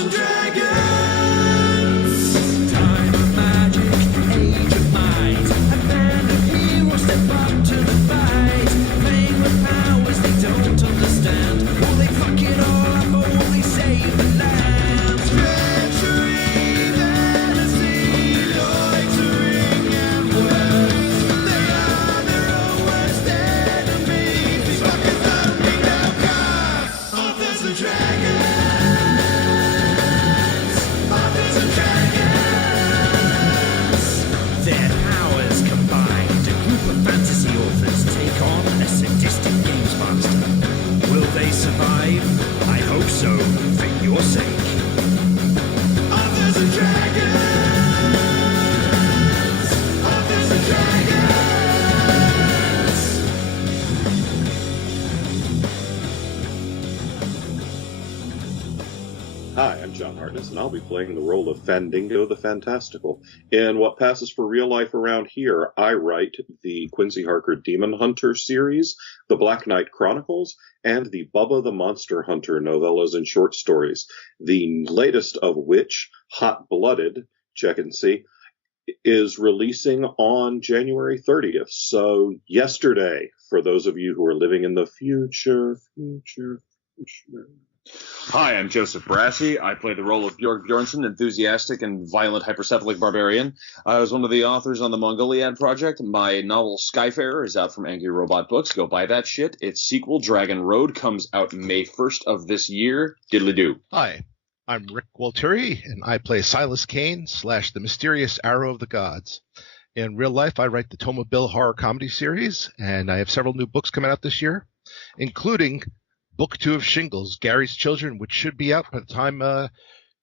and dragons. Time of magic, age of might. A band of heroes step up to the fight. Playing with powers they don't understand. Will they fuck it all up or will they save the land? Treachery, fantasy, loitering and words. They are their own worst enemies. These fuckers are being outcasts. Authors and dragons. Authors and dragons. Their powers combined. A group of fantasy authors take on a sadistic games master. Will they survive? I hope so, for your sake. Authors and dragons. Authors and dragons. Hi, I'm John Hartness, and I'll be playing the role of Fandingo the Fantastical. In what passes for real life around here, I write the Quincy Harker Demon Hunter series, the Black Knight Chronicles, and the Bubba the Monster Hunter novellas and short stories, the latest of which, Hot Blooded, check and see, is releasing on January 30th. So yesterday, for those of you who are living in the future. Hi, I'm Joseph Brassi. I play the role of Bjorg Bjornsson, enthusiastic and violent hypercephalic barbarian. I was one of the authors on the Mongoliad project. My novel Skyfarer is out from Angry Robot Books. Go buy that shit. Its sequel, Dragon Road, comes out May 1st of this year. Diddly-doo. Hi, I'm Rick Walteri, and I play Silas Kane / the mysterious Arrow of the Gods. In real life, I write the Toma Bill horror comedy series, and I have several new books coming out this year, including Book 2 of Shingles, Gary's Children, which should be out by the time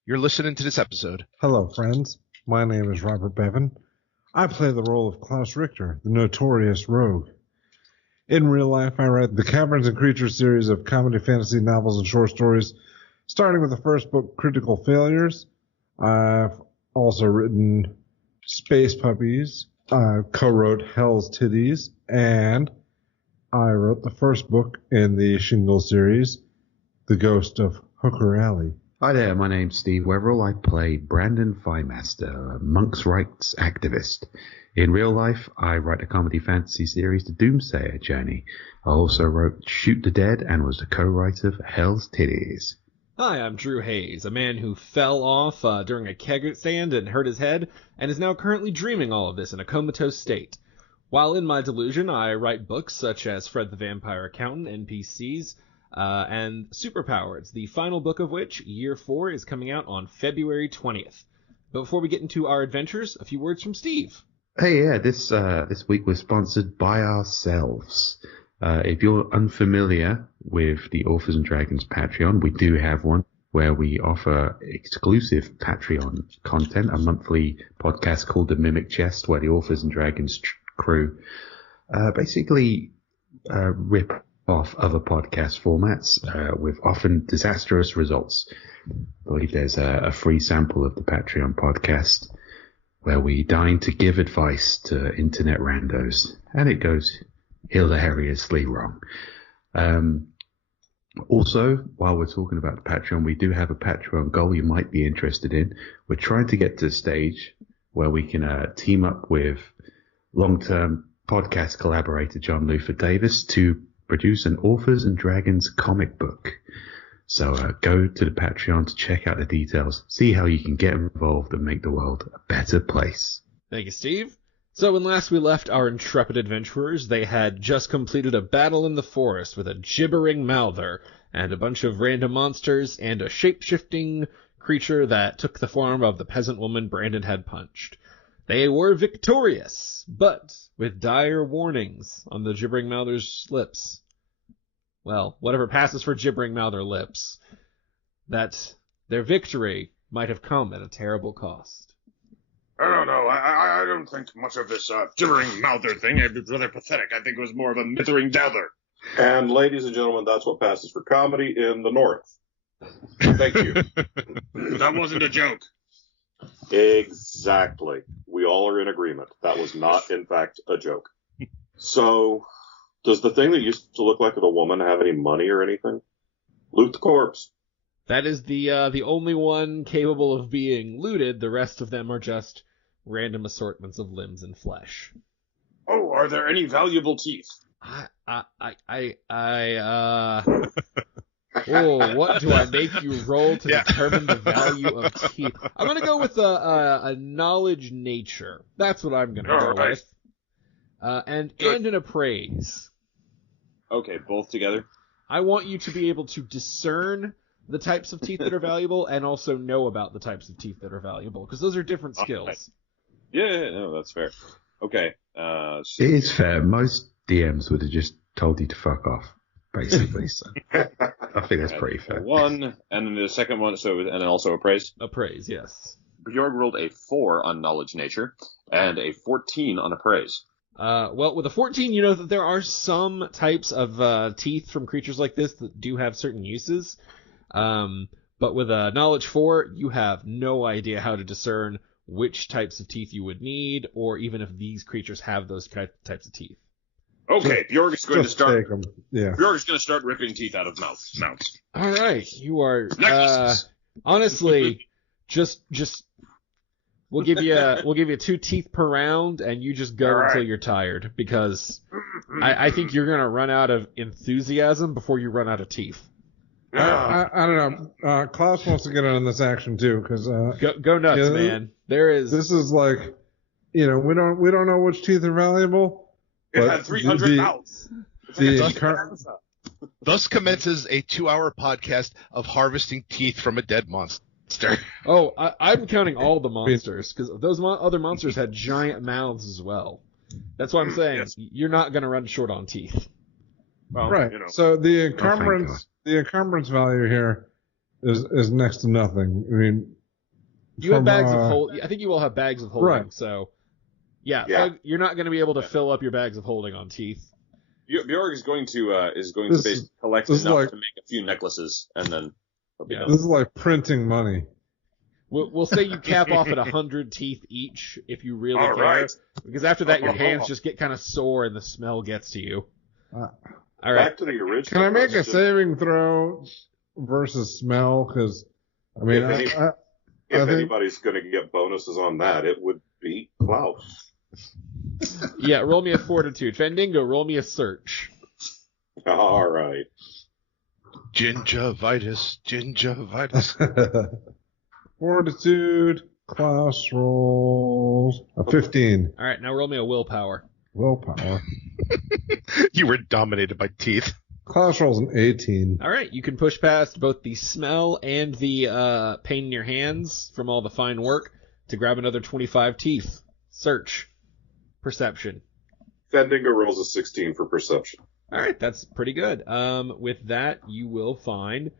you're listening to this episode. Hello, friends. My name is Robert Bevan. I play the role of Klaus Richter, the notorious rogue. In real life, I write the Caverns and Creatures series of comedy, fantasy novels, and short stories, starting with the first book, Critical Failures. I've also written Space Puppies, co-wrote Hell's Titties, and I wrote the first book in the Shingle series, The Ghost of Hooker Alley. Hi there, my name's Steve Weverill. I play Brandon Fymaster, a monks' rights activist. In real life, I write a comedy fantasy series, The Doomsayer Journey. I also wrote Shoot the Dead and was the co-writer for Hell's Titties. Hi, I'm Drew Hayes, a man who fell off during a keg stand and hurt his head, and is now currently dreaming all of this in a comatose state. While in my delusion, I write books such as Fred the Vampire Accountant, NPCs, and Superpowers, the final book of which, Year 4, is coming out on February 20th. But before we get into our adventures, a few words from Steve. Hey, yeah, this week we're sponsored by ourselves. If you're unfamiliar with the Authors and Dragons Patreon, we do have one where we offer exclusive Patreon content, a monthly podcast called The Mimic Chest, where the Authors and Dragons crew basically rip off other podcast formats with often disastrous results. I believe there's a free sample of the Patreon podcast where we deign to give advice to internet randos, and it goes hilariously wrong. Also, while we're talking about the Patreon, we do have a Patreon goal you might be interested in. We're trying to get to a stage where we can team up with long-term podcast collaborator John Luther Davis to produce an Authors and Dragons comic book. So go to the Patreon to check out the details, see how you can get involved and make the world a better place. Thank you, Steve. So when last we left our intrepid adventurers, they had just completed a battle in the forest with a gibbering mouther and a bunch of random monsters and a shape-shifting creature that took the form of the peasant woman Brandon had punched. They were victorious, but with dire warnings on the gibbering mouther's lips. Well, whatever passes for gibbering mouther lips. That their victory might have come at a terrible cost. I don't know. I don't think much of this gibbering mouther thing. It'd be rather pathetic. I think it was more of a mithering douther. And ladies and gentlemen, that's what passes for comedy in the North. Thank you. That wasn't a joke. Exactly. We all are in agreement. That was not, in fact, a joke. So, does the thing that used to look like a woman have any money or anything? Loot the corpse. That is the only one capable of being looted. The rest of them are just random assortments of limbs and flesh. Oh, are there any valuable teeth? What do I make you roll to determine the value of teeth? I'm gonna go with a knowledge nature. That's what I'm gonna go with. And an appraise. Okay, both together. I want you to be able to discern the types of teeth that are valuable and also know about the types of teeth that are valuable, because those are different skills. Yeah, no, that's fair. Okay. It is fair. Most DMs would have just told you to fuck off, basically. So I think that's pretty fair. One, and then the second one, and then also appraise? Appraise, yes. Bjorg rolled a 4 on knowledge nature and a 14 on appraise. Well, with a 14, you know that there are some types of teeth from creatures like this that do have certain uses. But with a knowledge 4, you have no idea how to discern which types of teeth you would need, or even if these creatures have those types of teeth. Okay, Bjorg is going to start. Take 'em. Yeah. Bjorg is going to start ripping teeth out of mounts. All right, you are. Necklaces. Honestly, just we'll give you 2 teeth per round, and you just go until you're tired, because I think you're gonna run out of enthusiasm before you run out of teeth. I don't know. Klaus wants to get in on this action too, because Go nuts, man. This is like, we don't know which teeth are valuable. It had 300 mouths. Thus commences a 2-hour podcast of harvesting teeth from a dead monster. Oh, I'm counting all the monsters, because those other monsters had giant mouths as well. That's why I'm saying you're not going to run short on teeth. Well, right. So the encumbrance value here is next to nothing. I mean, you have bags of holding. I think you all have bags of holding. Right. So, yeah. You're not going to be able to fill up your bags of holding on teeth. Bjorg is going to basically collect enough to make a few necklaces, and then this is like printing money. We'll say you cap off at 100 teeth each if you really care, right. Because after that your hands just get kind of sore and the smell gets to you. All right. Back to the original. Can I make a question. saving throw versus smell? Because I mean, if anybody's going to get bonuses on that, it would be Klaus. Yeah, roll me a fortitude. Fandango, roll me a search. All right. Gingivitis. Fortitude. Klaus rolls a 15. All right, now roll me a willpower. Willpower. You were dominated by teeth. Klaus rolls an 18. All right, you can push past both the smell and the pain in your hands from all the fine work to grab another 25 teeth. Search. Perception. Fandango rolls a 16 for perception. All right, that's pretty good. With that, you will find,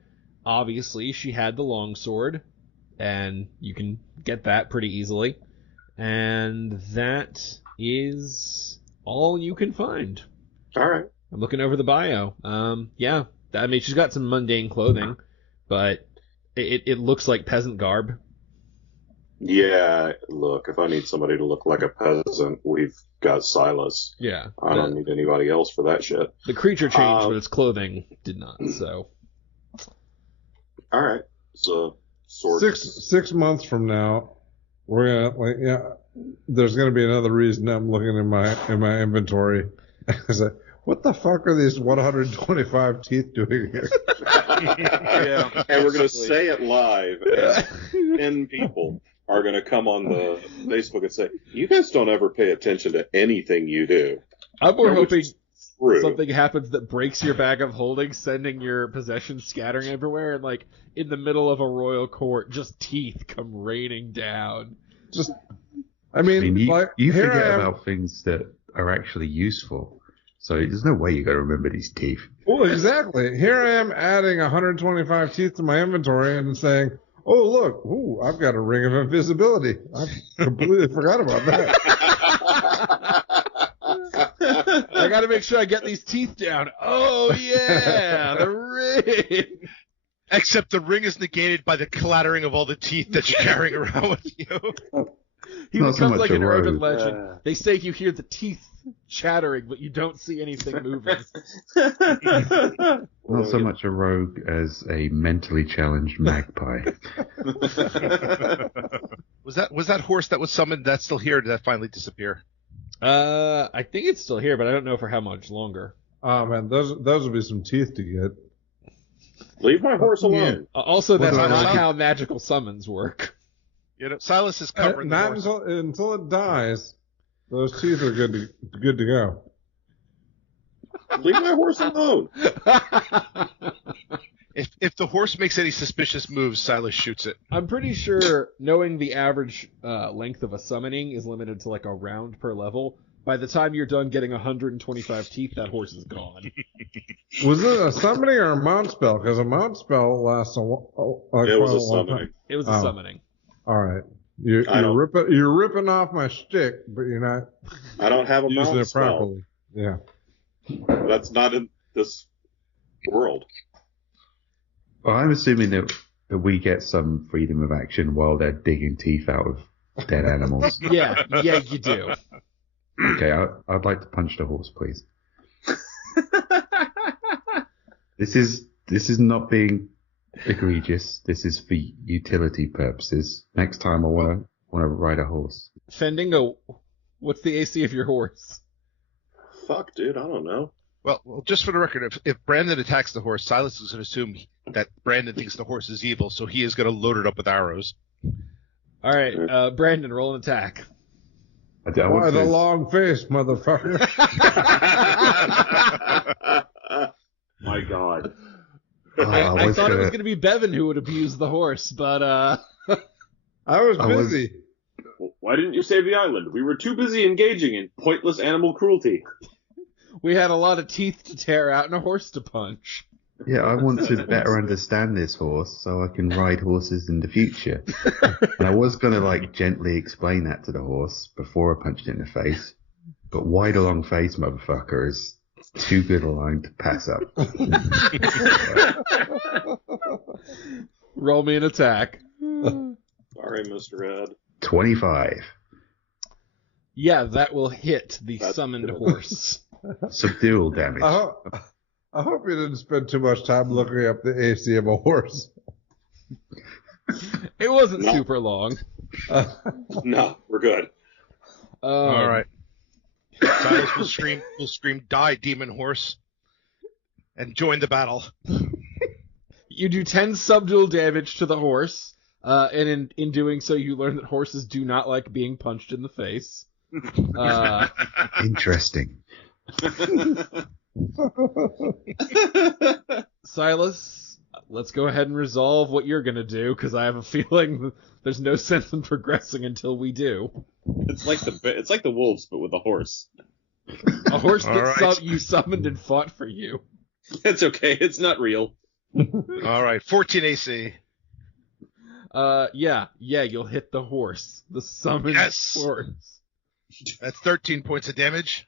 obviously, she had the longsword, and you can get that pretty easily. And that is all you can find. All right. I'm looking over the bio. Yeah, I mean, she's got some mundane clothing, but it looks like peasant garb. Yeah, look, if I need somebody to look like a peasant, we've got Silas. Yeah. I don't need anybody else for that shit. The creature changed, but its clothing did not, so. All right. So, sword. 6 months from now, we're gonna there's gonna be another reason I'm looking in my inventory. It's like, what the fuck are these 125 teeth doing here? Yeah. And we're gonna say it live, and 10 people are going to come on the Facebook and say, you guys don't ever pay attention to anything you do. I'm more hoping something happens that breaks your bag of holding, sending your possessions scattering everywhere, and like in the middle of a royal court, just teeth come raining down. Just, I mean you forget about things that are actually useful. So there's no way you're going to remember these teeth. Well, exactly. Here I am adding 125 teeth to my inventory and saying, oh, look, I've got a ring of invisibility. I completely forgot about that. I got to make sure I get these teeth down. Oh, yeah, the ring. Except the ring is negated by the clattering of all the teeth that you're carrying around with you. He Not so becomes much like a an urban rogue. legend. They say you hear the teeth chattering, but you don't see anything moving. Not so much a rogue as a mentally challenged magpie. Was that horse that was summoned that's still here? Or did that finally disappear? I think it's still here, but I don't know for how much longer. Oh man, those would be some teeth to get. Leave my horse alone. Also, that's Well, not Silas- how magical summons work. You know, Silas is covering the Not horse. until it dies. Those teeth are good to go. Leave my horse alone. If the horse makes any suspicious moves, Silas shoots it. I'm pretty sure knowing the average length of a summoning is limited to like a round per level. By the time you're done getting 125 teeth, that horse is gone. Was it a summoning or a mount spell? Because a mount spell lasts It was quite a long summoning. time. It was a Oh. summoning. All right, I don't- you're ripping off my shtick, but you're not I don't have a using mount it spell. properly. Yeah. That's not in this world. Well, I'm assuming that we get some freedom of action while they're digging teeth out of dead animals. Yeah, you do. Okay, I'd like to punch the horse, please. This is not being egregious. This is for utility purposes. Next time, I want to ride a horse. Fendingo, what's the AC of your horse? Fuck, dude, I don't know. Well, just for the record, if Brandon attacks the horse, Silas is going to assume that Brandon thinks the horse is evil, so he is going to load it up with arrows. All right, Brandon, roll an attack. I Why want the to- long face, motherfucker? My God. I thought it was going to be Bevan who would abuse the horse, but I was I was- busy. Why didn't you save the island? We were too busy engaging in pointless animal cruelty. we had a lot of teeth to tear out and a horse to punch. Yeah, I want to better understand this horse so I can ride horses in the future. And I was going to gently explain that to the horse before I punched it in the face. But why the long face, motherfucker, is too good a line to pass up. Roll me an attack. Sorry, Mr. Ed. 25. Yeah, that will hit the That's summoned good. horse. Subdual damage. I hope you didn't spend too much time looking up the AC of a horse. It wasn't No. super long. No, we're good. All right. Silas will scream, "Die, demon horse!" and join the battle. You do 10 subdual damage to the horse, and in doing so, you learn that horses do not like being punched in the face. Interesting. Silas, let's go ahead and resolve what you're going to do, because I have a feeling there's no sense in progressing until we do. It's like the wolves, but with a horse. A horse All that right. you summoned and fought for you. It's okay. It's not real. All right, 14 AC. Yeah, you'll hit the horse. The summoned Yes! horse. That's 13 points of damage.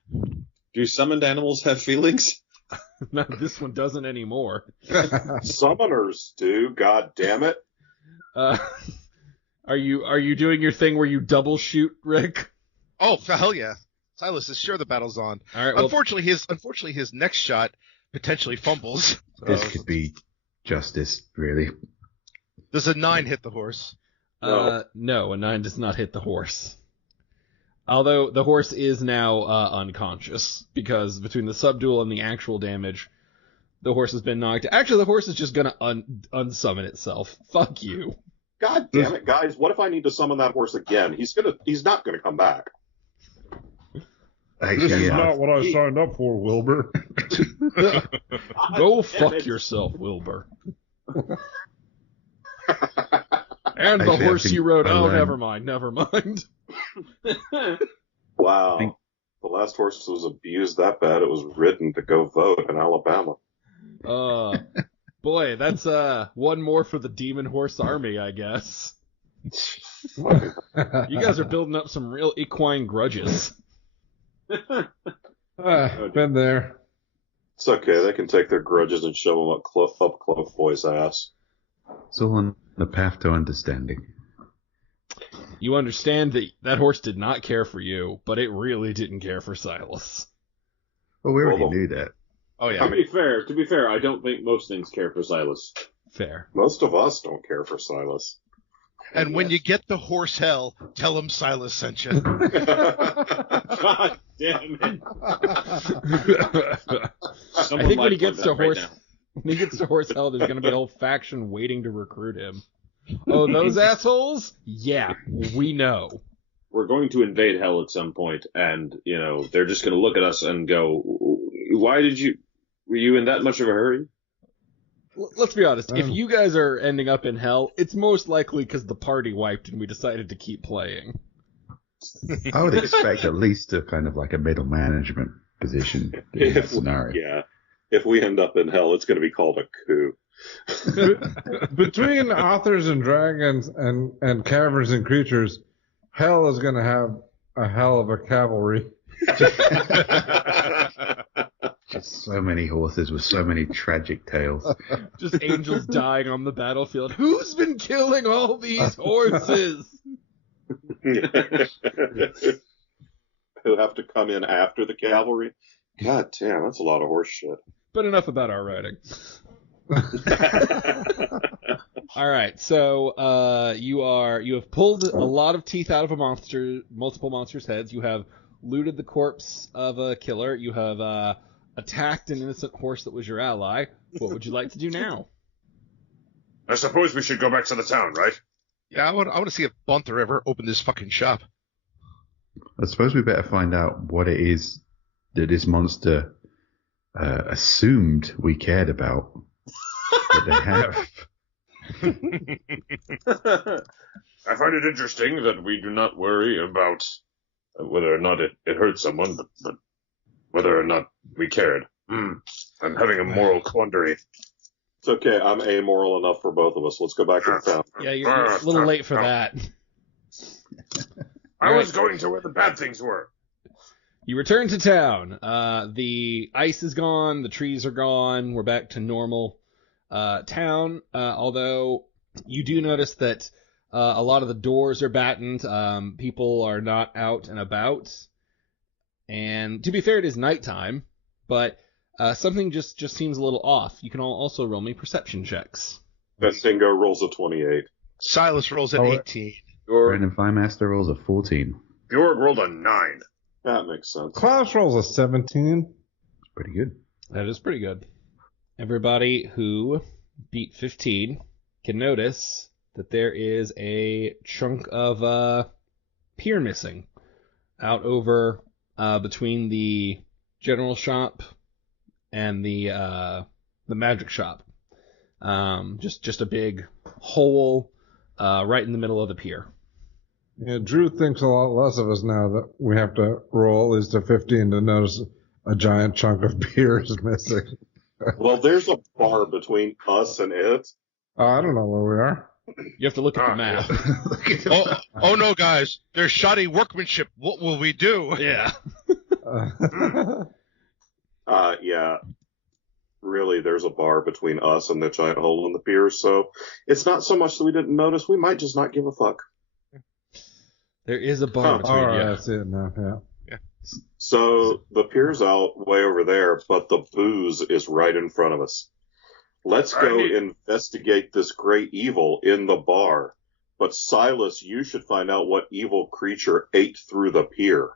Do summoned animals have feelings? No, this one doesn't anymore. Summoners do, god damn it. Are you doing your thing where you double shoot, Rick? Oh, hell yeah! Silas is sure the battle's on. All right. Well, Unfortunately, his next shot potentially fumbles. This So, could be justice, really. does a 9 hit the horse? no, a 9 does not hit the horse. Although the horse is now unconscious, because between the subdual and the actual damage, the horse has been knocked. Actually, the horse is just gonna unsummon itself. Fuck you. God damn it, guys. What if I need to summon that horse again? He's not gonna come back. This Actually, is yeah. not what I signed up for, Wilbur. Go damn fuck it. yourself, Wilbur. And the Actually, I horse think you rode. I Oh, learned- never mind. Wow. think- The last horse was abused that bad it was ridden to go vote in Alabama. Boy, that's one more for the demon horse army, I guess. You guys are building up some real equine grudges. Been there. It's okay. They can take their grudges and shove them up Cloak Boy's ass. It's all on the path to understanding. You understand that that horse did not care for you, but it really didn't care for Silas. Well, we already Well, knew that. Oh To yeah. be fair, I don't think most things care for Silas. Fair. Most of us don't care for Silas. And when you get the horse hell, tell him Silas sent you. God damn it! I think when he gets to horse hell, there's gonna be a whole faction waiting to recruit him. Oh, those assholes? Yeah, we know. We're going to invade hell at some point, and they're just going to look at us and go, "Why were you in that much of a hurry?" Let's be honest. If you guys are ending up in hell, it's most likely because the party wiped and we decided to keep playing. I would expect at least a kind of like a middle management position in that scenario. Yeah. If we end up in hell, it's going to be called a coup. Between authors and dragons and caverns and creatures, hell is going to have a hell of a cavalry. Just so many horses with so many tragic tales. Just angels dying on the battlefield. Who's been killing all these horses? Who have to come in after the cavalry. God damn, that's a lot of horse shit. But enough about our writing. All right, so you have pulled a lot of teeth out of multiple monsters' heads. You have looted the corpse of a killer. You have attacked an innocent horse that was your ally. What would you like to do now? I suppose we should go back to the town, right? Yeah, I want to see if Bunther ever opened this fucking shop. I suppose we better find out what it is that this monster assumed we cared about. That they have. I find it interesting that we do not worry about whether or not it hurt someone, but whether or not we cared. I'm having a moral quandary. It's okay, I'm amoral enough for both of us. Let's go back to the town. Yeah, you're a little late for that. I was going to where the bad things were. You return to town. The ice is gone. The trees are gone. We're back to normal town. Although you do notice that a lot of the doors are battened. People are not out and about. And to be fair, it is nighttime, but something just seems a little off. You can all also roll me perception checks. That Dingo rolls a 28. Silas rolls at 18. Brandon Firemaster rolls a 14. Bjorg rolled a 9. That makes sense. Klaus rolls a 17. It's pretty good. That is pretty good. Everybody who beat 15 can notice that there is a chunk of pier missing out over between the general shop and the magic shop. Just a big hole right in the middle of the pier. Yeah, Drew thinks a lot less of us now that we have to roll at least a 15 to notice a giant chunk of beer is missing. Well, there's a bar between us and it. I don't know where we are. You have to look at the map. Oh no, guys! There's shoddy workmanship. What will we do? Yeah. Yeah. Really, there's a bar between us and the giant hole in the pier, so it's not so much that we didn't notice. We might just not give a fuck. There is a bar between All right, you. I see it now, yeah. So the pier's out way over there, but the booze is right in front of us. Let's go investigate this great evil in the bar. But Silas, you should find out what evil creature ate through the pier.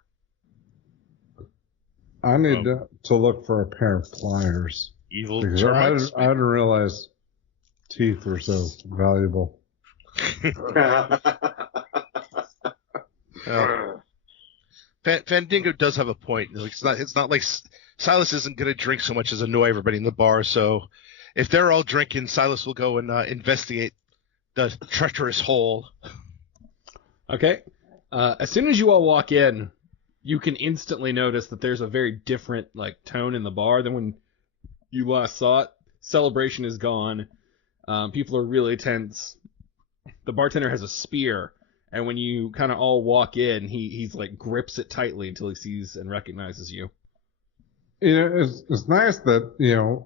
I need to look for a pair of pliers. Evil Because I termites. didn't realize teeth were so valuable. Fandango does have a point. It's not like Silas isn't going to drink so much as annoy everybody in the bar. So if they're all drinking, Silas will go and investigate the treacherous hole. Okay. As soon as you all walk in, you can instantly notice that there's a very different tone in the bar than when you last saw it. Celebration is gone. People are really tense. The bartender has a spear, and when you kind of all walk in, he's grips it tightly until he sees and recognizes you. It's nice that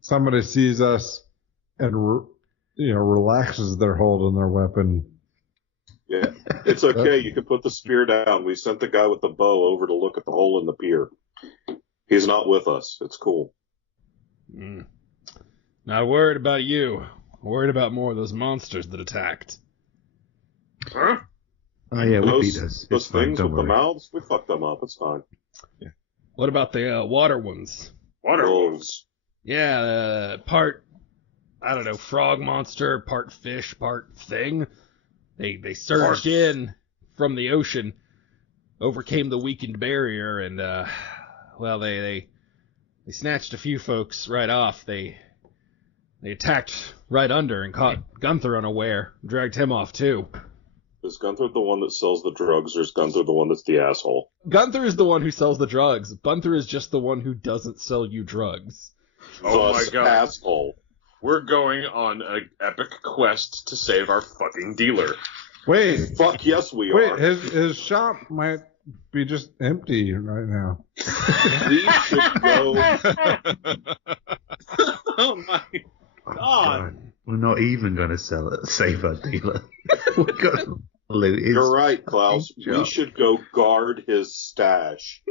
somebody sees us and relaxes their hold on their weapon. Yeah. It's okay. You can put the spear down. We sent the guy with the bow over to look at the hole in the pier. He's not with us. It's cool. Not worried about you. Worried about more of those monsters that attacked. Huh? Oh yeah, we beat us. Those It's fine, things don't with the worry. mouths, we fucked them up. It's fine. What about the water ones? Water Wolves. Yeah, part, I don't know, frog monster, part fish, part thing. They surged in from the ocean, overcame the weakened barrier, and, well, they snatched a few folks right off. They attacked right under and caught Gunther unaware, dragged him off too. Is Gunther the one that sells the drugs, or is Gunther the one that's the asshole? Gunther is the one who sells the drugs. Gunther is just the one who doesn't sell you drugs. Oh Thus, my god. asshole. We're going on an epic quest to save our fucking dealer. Wait, Fuck yes, we wait, are. his shop might be just empty right now. We should go. Oh my god. We're not even going to save our dealer. We're going to loot his. You're right, Klaus. his We shop. should go guard his stash.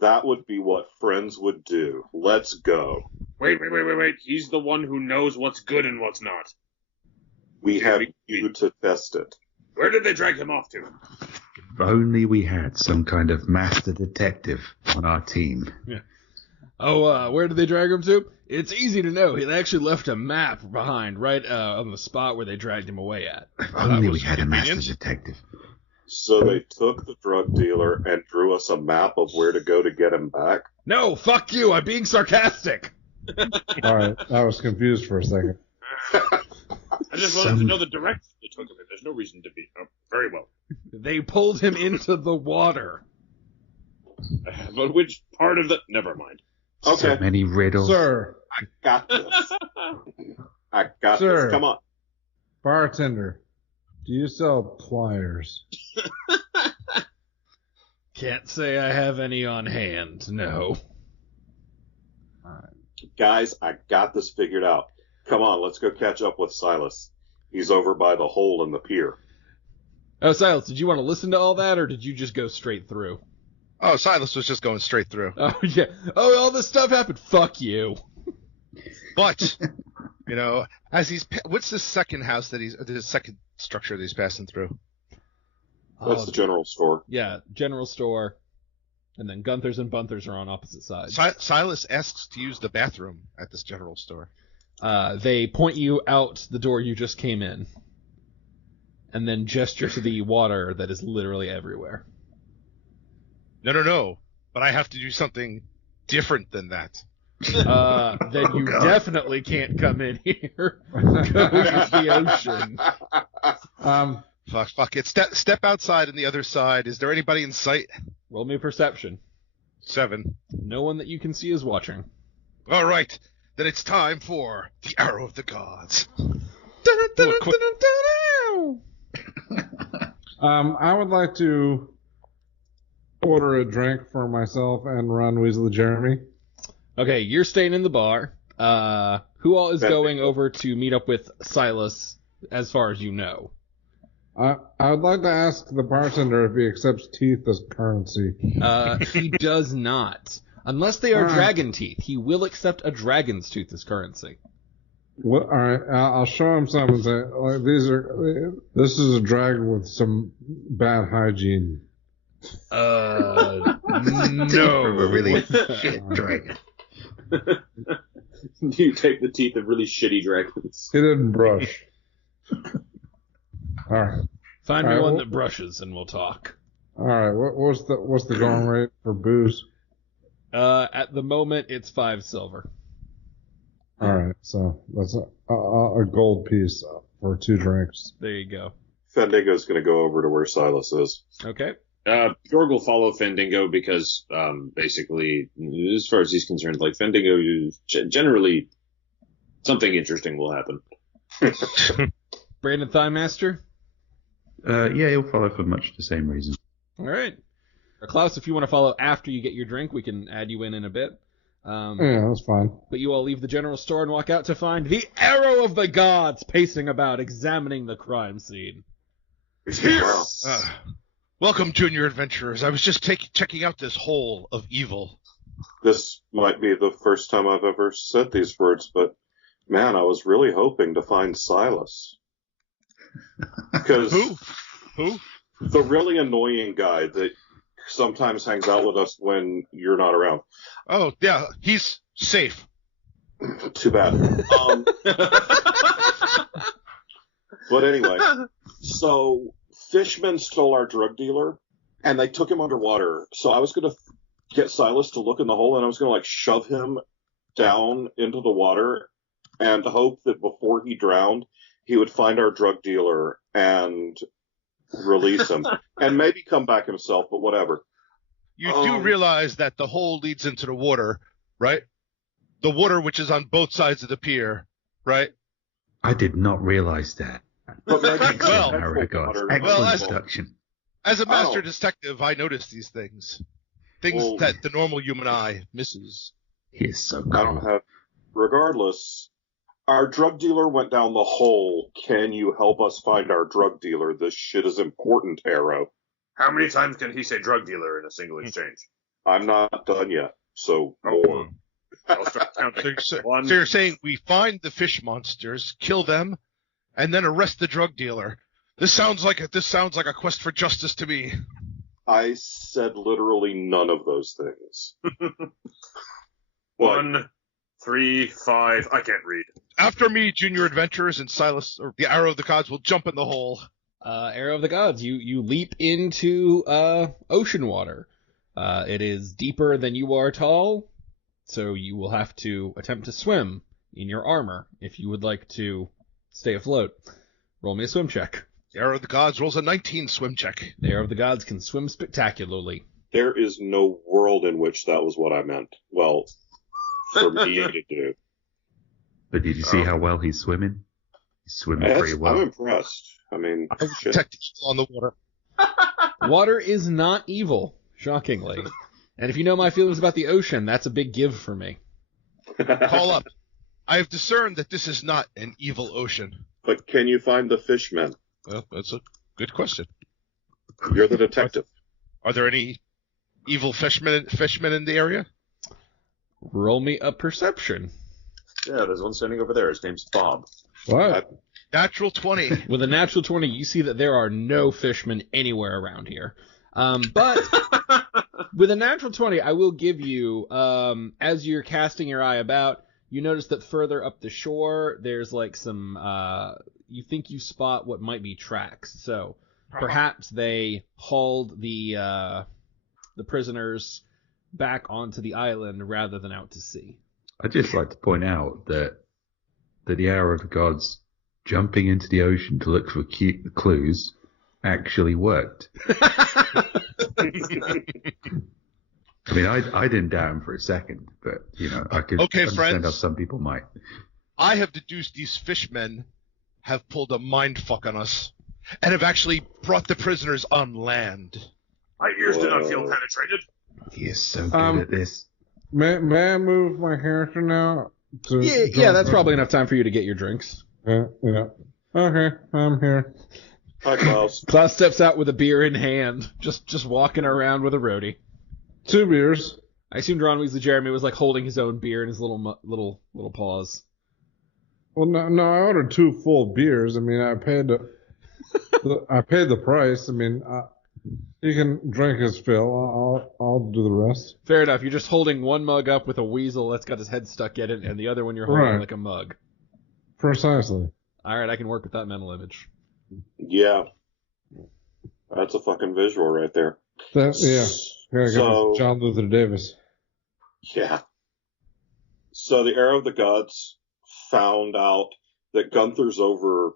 That would be what friends would do. Let's go. Wait. He's the one who knows what's good and what's not. We have you to test it. Where did they drag him off to? If only we had some kind of master detective on our team. Oh, where did they drag him to? It's easy to know. They actually left a map behind, right on the spot where they dragged him away at. If only we was had a master convenient. detective. So they took the drug dealer and drew us a map of where to go to get him back. No, fuck you. I'm being sarcastic. All right, I was confused for a second. I just wanted to know the direction they took him in. There's no reason to be. Oh, very well. They pulled him into the water. But which part of the... Never mind. So Okay. many riddles. Sir, Got this. I got Sir. this. Come on. bartender, do you sell pliers? Can't say I have any on hand, no. Guys, I got this figured out. Come on, let's go catch up with Silas. He's over by the hole in the pier. Oh, Silas, did you want to listen to all that, or did you just go straight through? Oh, Silas was just going straight through. Oh, yeah. Oh, all this stuff happened. Fuck you. But, you know, as what's the second house that the second structure that he's passing through? That's Oh, the general store. yeah, general store. And then Gunthers and Bunthers are on opposite sides. Silas asks to use the bathroom at this general store. They point you out the door you just came in. And then gesture to the water that is literally everywhere. No. But I have to do something different than that. Then you definitely can't come in here. Go to the ocean. Fuck it. Step outside on the other side. Is there anybody in sight? Roll me a perception. 7. No one that you can see is watching. All right. Then it's time for the Arrow of the Gods. I would like to order a drink for myself and Ron Weasley Jeremy. Okay, you're staying in the bar. Who all is That- going over to meet up with Silas, as far as you know? I would like to ask the bartender if he accepts teeth as currency. He does not. Unless they are Alright. dragon teeth. He will accept a dragon's tooth as currency. What? All right, I'll show him some and say, like, this is a dragon with some bad hygiene. No. From a really shit dragon. You take the teeth of really shitty dragons. He didn't brush. All right, Find me Alright, one well- that brushes and we'll talk. all right. What's the going rate for booze? At the moment, it's 5 silver. All right, so that's a gold piece for 2 drinks. There you go. Fendigo's going to go over to where Silas is. Okay. Bjorg will follow Fandango because, basically, as far as he's concerned, like, Fandango, generally, something interesting will happen. Brandon Thighmaster? Yeah, he'll follow for much the same reason. All right. Klaus, if you want to follow after you get your drink, we can add you in a bit. Yeah, that's fine. But you all leave the general store and walk out to find the Arrow of the Gods pacing about, examining the crime scene. Welcome, junior adventurers. I was just checking out this hole of evil. This might be the first time I've ever said these words, but man, I was really hoping to find Silas. Because Who? the really annoying guy that sometimes hangs out with us when you're not around. Oh, yeah, he's safe. Too bad. But anyway, so fishmen stole our drug dealer, and they took him underwater. So I was going to get Silas to look in the hole, and I was going to like shove him down into the water and hope that before he drowned, he would find our drug dealer and release him, and maybe come back himself, but whatever. You do realize that the hole leads into the water, right? The water which is on both sides of the pier, right? I did not realize that. But maybe Excellent, water. Excellent Well, deduction. As a master Oh. detective, I notice these things. Well- That the normal human eye misses. He is so I don't cool. have. Regardless, our drug dealer went down the hole. Can you help us find our drug dealer? This shit is important, Arrow. How many times can he say drug dealer in a single exchange? I'm not done yet, so Oh. more. I'll start counting. So One. you're saying we find the fish monsters, kill them, and then arrest the drug dealer. This sounds like a quest for justice to me. I said literally none of those things. 1, 3, 5. I can't read. After me, junior adventurers, and Silas, or the Arrow of the Gods, will jump in the hole. Arrow of the Gods, you leap into ocean water. It is deeper than you are tall, so you will have to attempt to swim in your armor if you would like to stay afloat. Roll me a swim check. The Arrow of the Gods rolls a 19 swim check. The Arrow of the Gods can swim spectacularly. There is no world in which that was what I meant. Well, for me to do. But did you see how well he's swimming? He's swimming pretty well. I'm impressed. I mean, shit. Detect evil on the water. Water is not evil, shockingly. And if you know my feelings about the ocean, that's a big give for me. Call up. I have discerned that this is not an evil ocean. But can you find the fishmen? Well, that's a good question. You're the detective. Are there any evil fishmen in the area? Roll me a perception. Yeah, there's one standing over there. His name's Bob. What? Natural 20. With a natural 20, you see that there are no fishmen anywhere around here. But with a natural 20, I will give you, as you're casting your eye about, you notice that further up the shore, there's like some, you think you spot what might be tracks. So perhaps they hauled the prisoners back onto the island rather than out to sea. I'd just like to point out that the Arrow of the Gods jumping into the ocean to look for clues actually worked. I mean, I didn't doubt him for a second, but, you know, I could Okay, understand friends. how some people might. I have deduced these fishmen have pulled a mind fuck on us and have actually brought the prisoners on land. My ears do not feel Whoa. penetrated. He is so good at this. May I move my character now? Yeah, that's probably enough time for you to get your drinks. Yeah. Okay, I'm here. Hi, Klaus. Klaus steps out with a beer in hand, just walking around with a roadie. 2 beers. I assumed Ron Weasley Jeremy was like holding his own beer in his little paws. Well, no, I ordered 2 full beers. I mean, I paid I paid the price. I mean, he can drink his fill. I'll do the rest. Fair enough. You're just holding one mug up with a weasel that's got his head stuck in it, and the other one you're holding Right. like a mug. Precisely. All right, I can work with that mental image. Yeah. That's a fucking visual right there. Yeah. Gotta get So- this John Luther Davis. Yeah. So the Arrow of the Gods found out that Gunther's over.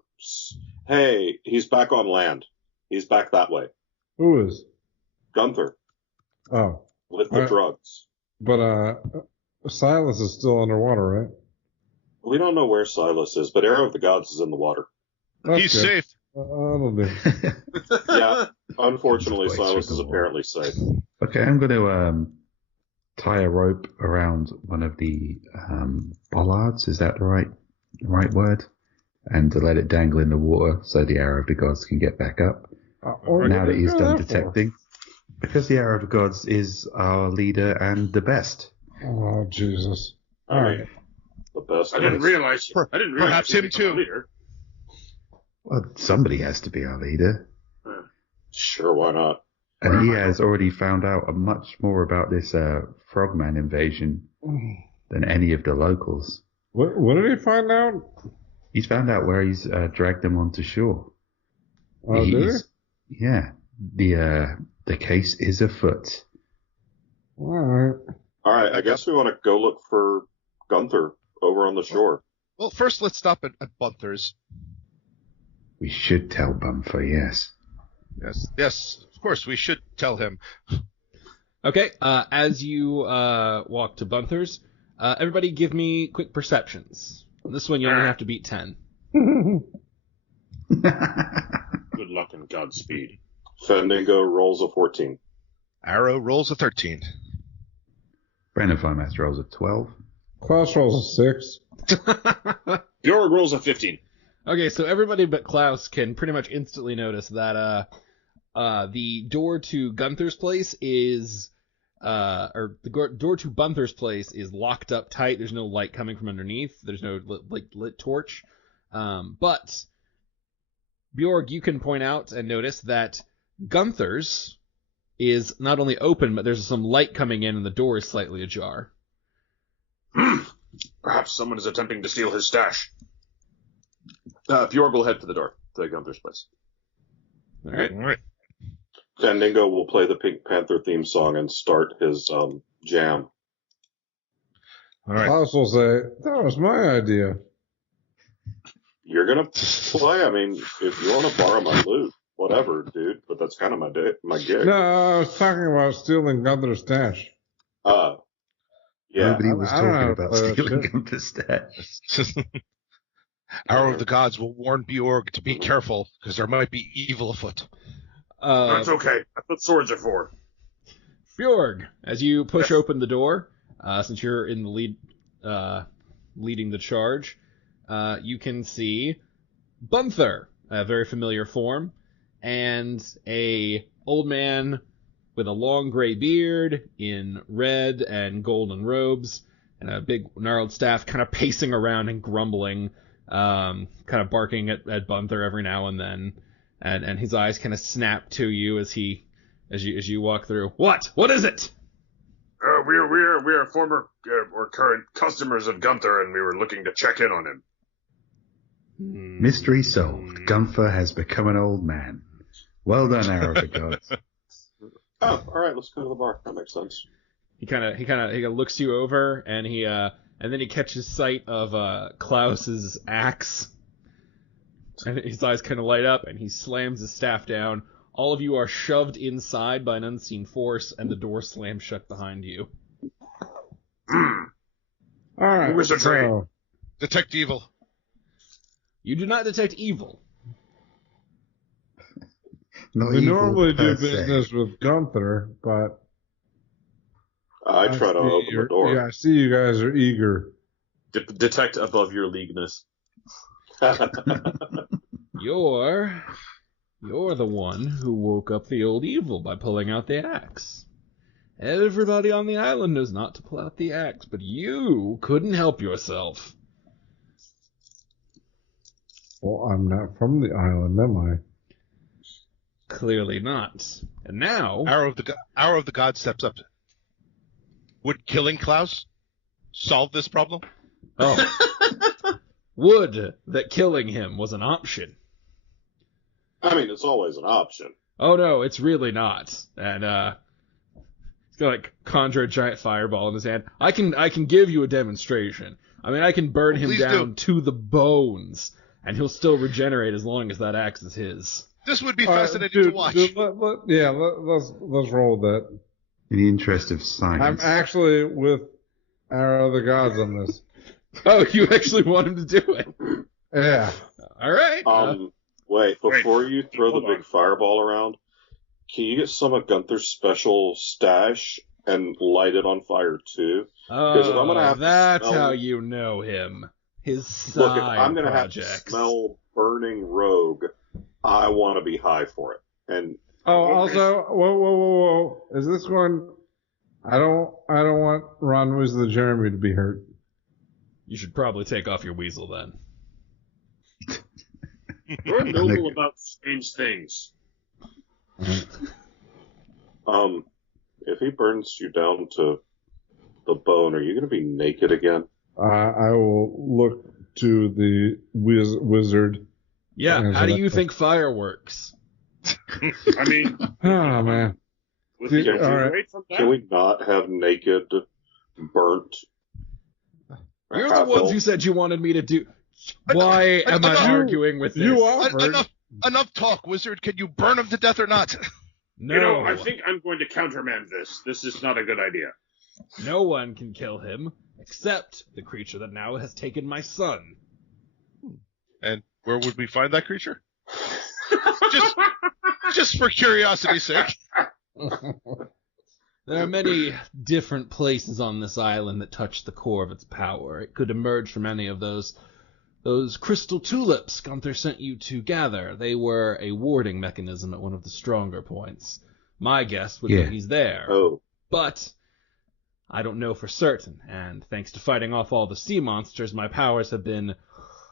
Hey, he's back on land. He's back that way. Who is? Gunther Oh, with the Right. drugs. but Silas is still underwater, right? We don't know where Silas is, but Arrow of the Gods is in the water. That's He's good. safe. That'll do. Yeah. Unfortunately, Just wait Silas through is the water. apparently safe. Okay, I'm going to tie a rope around one of the bollards. Is that the right word? And to let it dangle in the water so the Arrow of the Gods can get back up. now that he's done detecting. Because the Arrow of the Gods is our leader and the best. Oh, Jesus. All right. The best. I didn't realize. Perhaps him too. Leader. Well, somebody has to be our leader. Sure, why not? And he has already found out much more about this Frogman invasion than any of the locals. What did he find out? He's found out where he's dragged them onto shore. Oh, did he? Yeah. The case is afoot. All right. All right, I guess we want to go look for Gunther over on the shore. Well, first let's stop at Bunther's. We should tell Bumfer, yes. Yes, of course, we should tell him. Okay, as you walk to Bunther's, everybody give me quick perceptions. This one you only have to beat 10. Good luck and Godspeed. Fandango rolls a 14. Arrow rolls a 13. Brandon Firemaster rolls a 12. Klaus rolls a 6. Bjorg rolls a 15. Okay, so everybody but Klaus can pretty much instantly notice that the door to Gunther's place is door to Bunther's place is locked up tight. There's no light coming from underneath. There's no lit torch. But Bjorg, you can point out and notice that Gunther's is not only open, but there's some light coming in and the door is slightly ajar. Perhaps someone is attempting to steal his stash. Bjorg will head for the door to Gunther's place. All right. Fandango will play the Pink Panther theme song and start his jam. All right. Klaus will say, that was my idea. You're gonna play? I mean, if you want to borrow my loot, whatever, dude. But that's kind of my gig. No, I was talking about stealing Gunther's stash. Yeah. Nobody was I don't talking know, about stealing Gunther's stash. Arrow of the Gods will warn Bjorg to be careful, because there might be evil afoot. That's okay. That's what swords are for. Bjorg, as you push open the door, since you're in the lead, leading the charge, you can see Bunther, a very familiar form, and a old man with a long gray beard in red and golden robes, and a big gnarled staff, kind of pacing around and grumbling, kind of barking at Bunther every now and then, and his eyes kind of snap to you as you walk through. What is it? We are former or current customers of Gunther, and we were looking to check in on him. Mystery solved. Gunther has become an old man. Well done, Arrow of the Gods. Oh, all right. Let's go to the bar. That makes sense. He kind of looks you over, and then he catches sight of Klaus's axe, and his eyes kind of light up, and he slams his staff down. All of you are shoved inside by an unseen force, and the door slams shut behind you. All right. Mr. Trey. Detect evil. You do not detect evil. Not We evil normally do per se. business with Gunther, but I try to open the door. Yeah, I see you guys are eager. Detect above your leagueness. You're the one who woke up the old evil by pulling out the axe. Everybody on the island knows not to pull out the axe, but you couldn't help yourself. Well, I'm not from the island, am I? Clearly not. And now... Arrow of the God steps up. Would killing Klaus solve this problem? Oh. Would that killing him was an option. I mean, it's always an option. Oh no, it's really not. And he's gonna conjure a giant fireball in his hand. I can give you a demonstration. I mean, I can burn him Please down do. to the bones, and he'll still regenerate as long as that axe is his. This would be All right, fascinating to watch. let's roll that. In the interest of I'm science. actually with Arrow of the Gods on this. Oh, you actually want him to do it? Yeah. All right. Wait, before you throw the hold on. big fireball around, can you get some of Gunther's special stash and light it on fire too? Because if I'm gonna have to that's smell- how you know him. His side Look, if I'm gonna have to projects. smell burning rogue, I want to be high for it. And Also, whoa. Is this one? I don't want Ron Weasley the Jeremy to be hurt. You should probably take off your weasel then. We're noble about strange things. If he burns you down to the bone, are you going to be naked again? I will look to the wizard. Yeah, how do you think fire works? I mean, Oh man. with the All right. rate from that, Can we not have naked, burnt? You're the half ones elf? who said you wanted me to do. Why am I arguing with this? You offered. Enough talk, wizard. Can you burn him to death or not? No, I think I'm going to countermand this. This is not a good idea. no one can kill him except the creature that now has taken my son. And where would we find that creature? just for curiosity's sake. There are many different places on this island that touch the core of its power. It could emerge from any of those crystal tulips Gunther sent you to gather. They were a warding mechanism at one of the stronger points. My guess would be he's there. Oh, But I don't know for certain, and thanks to fighting off all the sea monsters, my powers have been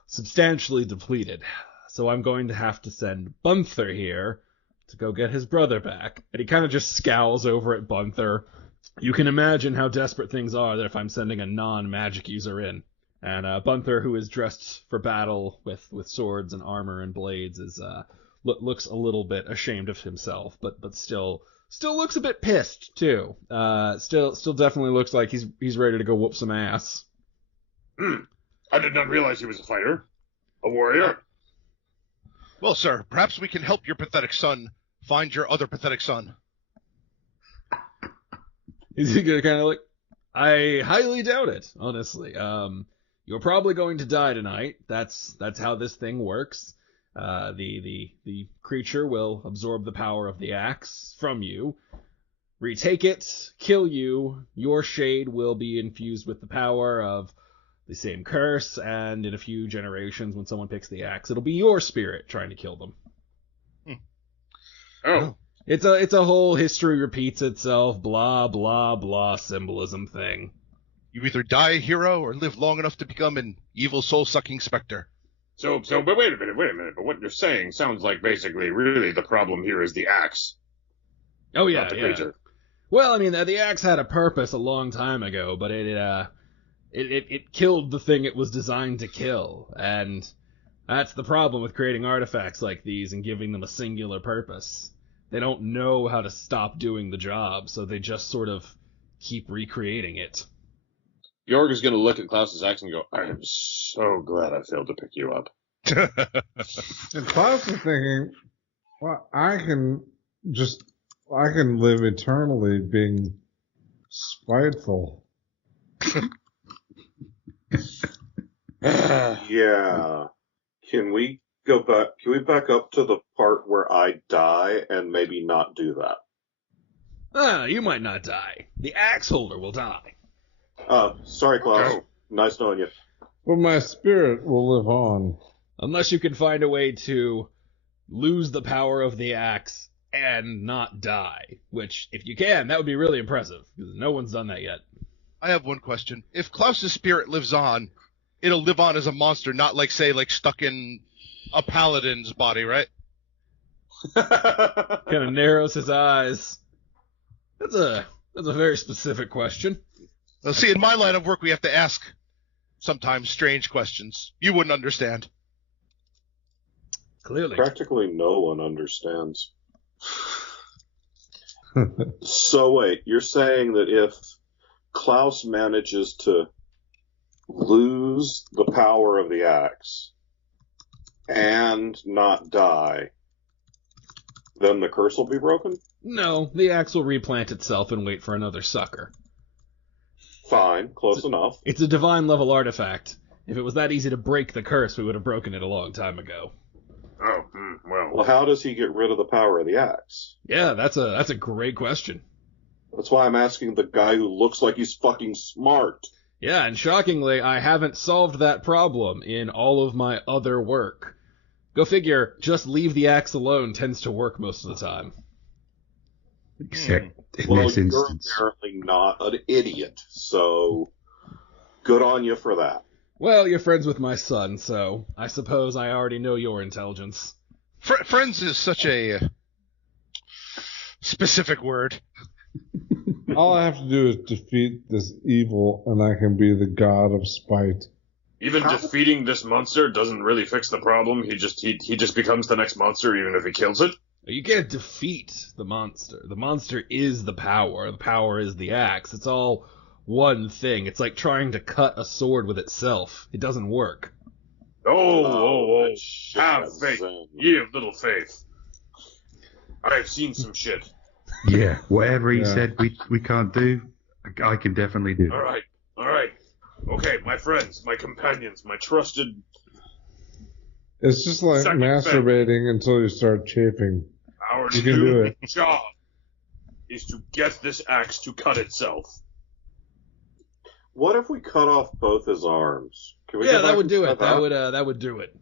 substantially depleted. So I'm going to have to send Gunther here to go get his brother back. And he kind of just scowls over at Gunther. You can imagine how desperate things are if I'm sending a non-magic user in. And Gunther, who is dressed for battle with swords and armor and blades, is looks a little bit ashamed of himself, but still looks a bit pissed too. Still definitely looks like he's ready to go whoop some ass. I did not realize he was a fighter. A warrior. Well, sir, perhaps we can help your pathetic son find your other pathetic son. Is he gonna kind of like? I highly doubt it, honestly. You're probably going to die tonight. That's how this thing works. The creature will absorb the power of the axe from you, retake it, kill you. Your shade will be infused with the power of the same curse, and in a few generations, when someone picks the axe, it'll be your spirit trying to kill them. Oh. It's a whole history repeats itself, blah blah blah symbolism thing. You either die a hero or live long enough to become an evil soul-sucking specter. So, but wait a minute. But what you're saying sounds like basically, really, the problem here is the axe. Oh yeah, Not the yeah. creature. Well, I mean, the axe had a purpose a long time ago, but it killed the thing it was designed to kill, and that's the problem with creating artifacts like these and giving them a singular purpose. They don't know how to stop doing the job, so they just sort of keep recreating it. Jorg is going to look at Klaus's axe and go, I am so glad I failed to pick you up. And Klaus is thinking, well, I can live eternally being spiteful. yeah. Can we go back? Can we back up to the part where I die and maybe not do that? You might not die. The axe holder will die. Sorry, Klaus. Oh. Nice knowing you. But my spirit will live on. Unless you can find a way to lose the power of the axe and not die. Which, if you can, that would be really impressive, because no one's done that yet. I have one question. If Klaus's spirit lives on, it'll live on as a monster, not like stuck in a paladin's body, right? Kind of narrows his eyes. That's a very specific question. Well, see, in my line of work, we have to ask sometimes strange questions. You wouldn't understand. Clearly. Practically no one understands. So wait, you're saying that if Klaus manages to lose the power of the axe and not die, then the curse will be broken? No, the axe will replant itself and wait for another sucker. Fine, close enough. It's a divine level artifact. If it was that easy to break the curse, we would have broken it a long time ago. Oh, Well, well. how does he get rid of the power of the axe? Yeah, that's a great question. That's why I'm asking the guy who looks like he's fucking smart. Yeah, and shockingly, I haven't solved that problem in all of my other work. Go figure, just leave the axe alone tends to work most of the time. Except in Well, this you're instance. apparently not an idiot, so good on you for that. Well, you're friends with my son, so I suppose I already know your intelligence. Friends is such a specific word. All I have to do is defeat this evil, and I can be the god of spite. Even defeating this monster doesn't really fix the problem. He just becomes the next monster, even if he kills it. You can't defeat the monster. The monster is the power. The power is the axe. It's all one thing. It's like trying to cut a sword with itself. It doesn't work. Oh, shit, have that's faith. Zen. Ye of little faith. I've seen some shit. Yeah, whatever he Yeah. said we can't do, I can definitely do. All right. Okay, my friends, my companions, my trusted... It's just like Second masturbating until you start chafing. Our You can do new it. job is to get this axe to cut itself. What if we cut off both his arms? Can we Yeah, go back that would and do try it. That would do it.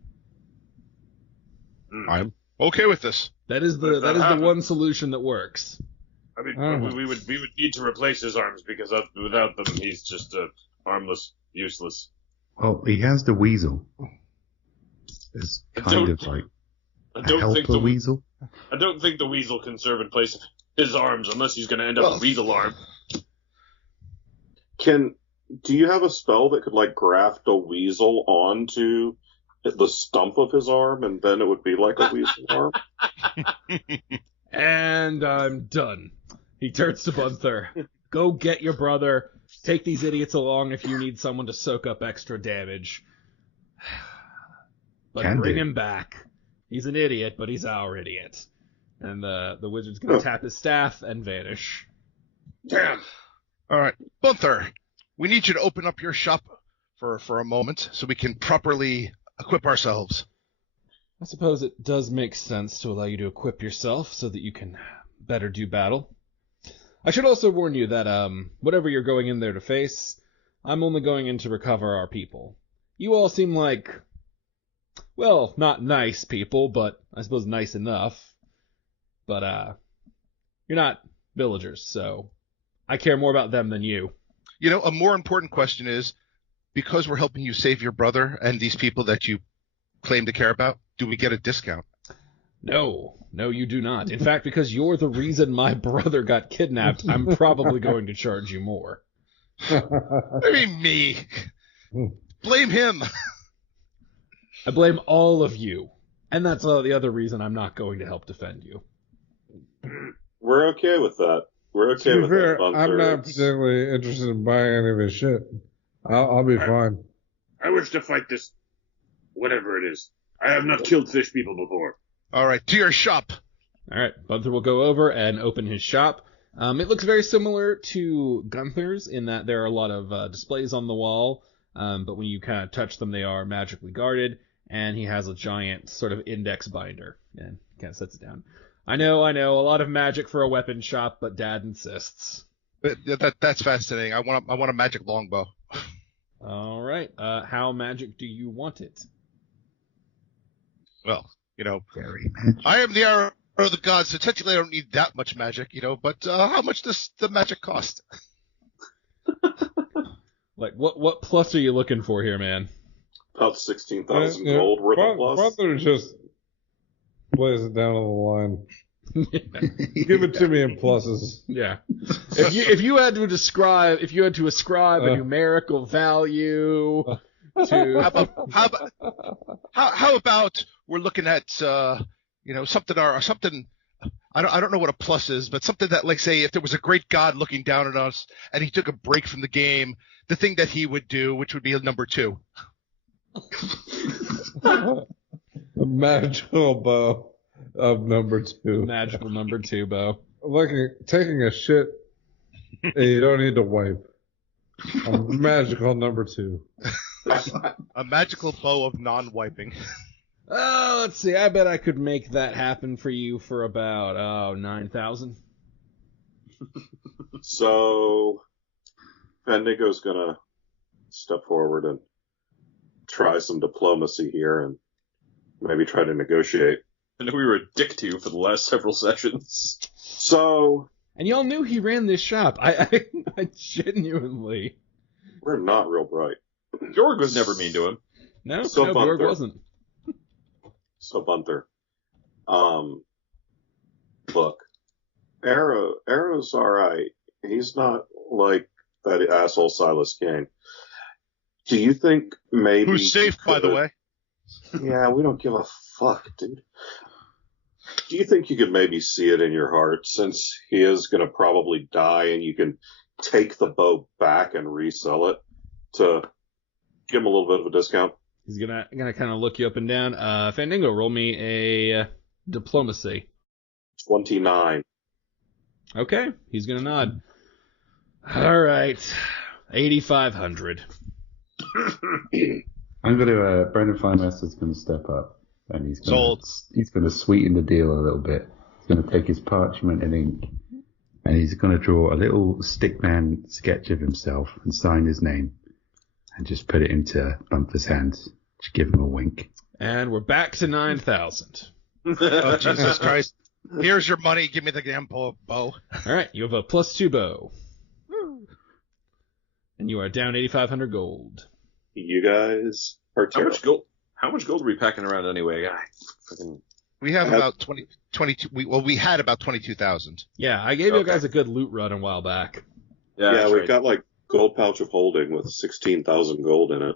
I'm okay with this. That is If the that happens- one solution that works. I mean, Oh. we would need to replace his arms because without them, he's just harmless, useless. Well, he has the weasel. It's kind of like I a don't think helper weasel. I don't think the weasel can serve in place of his arms unless he's going to end up a weasel arm. Do you have a spell that could like graft a weasel onto the stump of his arm, and then it would be like a weasel arm? And I'm done. He turns to Gunther. Go get your brother. Take these idiots along if you need someone to soak up extra damage. But Can bring do. him back. He's an idiot, but he's our idiot. And the wizard's gonna tap his staff and vanish. Damn. All right, Gunther, we need you to open up your shop for a moment so we can properly equip ourselves. I suppose it does make sense to allow you to equip yourself so that you can better do battle. I should also warn you that whatever you're going in there to face, I'm only going in to recover our people. You all seem like, well, not nice people, but I suppose nice enough. But you're not villagers, so I care more about them than you. You know, a more important question is, because we're helping you save your brother and these people that you claim to care about, do we get a discount? No, you do not. In fact, because you're the reason my brother got kidnapped, I'm probably going to charge you more. I mean, me. Blame him. I blame all of you. And that's the other reason I'm not going to help defend you. We're okay with that. We're okay To be with fair, that, Gunther. I'm not It's- particularly interested in buying any of his shit. I'll be fine. I wish to fight this, whatever it is. I have not killed fish people before. All right, to your shop. All right, Gunther will go over and open his shop. It looks very similar to Gunther's in that there are a lot of displays on the wall, but when you kind of touch them, they are magically guarded, and he has a giant sort of index binder, and kind of sets it down. I know, a lot of magic for a weapon shop, but Dad insists. That's fascinating. I want a magic longbow. All right, how magic do you want it? Well, you know, Very magic. I am the arrow of the gods, so technically I don't need that much magic, you know, but how much does the magic cost? Like, what plus are you looking for here, man? About 16,000 Yeah, gold worth of plus. Butler just plays it down on the line. Give it to me in pluses. Yeah. If you had to ascribe a numerical value to How about we're looking at something I don't know what a plus is, but something that, like, say, if there was a great god looking down at us and he took a break from the game, the thing that he would do, which would be a number 2. A magical bow of number 2. magical number 2 bow. Like taking a shit and you don't need to wipe. A magical number 2. A magical bow of non-wiping. Oh, let's see. I bet I could make that happen for you for about 9,000. So, Fandango's gonna step forward and try some diplomacy here and maybe try to negotiate. I know we were a dick to you for the last several sessions. So And y'all knew he ran this shop. I genuinely. we're not real bright. Jorg was never mean to him. No, So no, Borg Gunther. wasn't. So Gunther, look, Arrow's all right. He's not like that asshole Silas Kane. Do you think maybe Who's safe, by the way? Yeah, we don't give a fuck, dude. Do you think you could maybe see it in your heart, since he is going to probably die, and you can take the bow back and resell it to give him a little bit of a discount? He's gonna kind of look you up and down. Fandango, roll me a diplomacy. 29. Okay, he's gonna nod. All right, 8,500. I'm going to, Brendan Feinmaster's going to step up, and he's going to sweeten the deal a little bit. He's going to take his parchment and ink, and he's going to draw a little stickman sketch of himself and sign his name, and just put it into Bumper's hands. Just give him a wink. And we're back to 9,000. Oh, Jesus Christ. Here's your money. Give me the damn bow. All right, you have a +2 bow. And you are down 8,500 gold. You guys are How much terrible. gold? How much gold are we packing around anyway? Fucking. We have about 22. We had about 22,000. Yeah, I gave you Okay. guys a good loot run a while back. Yeah, Yeah, that's we've right. got like gold pouch of holding with 16,000 gold in it.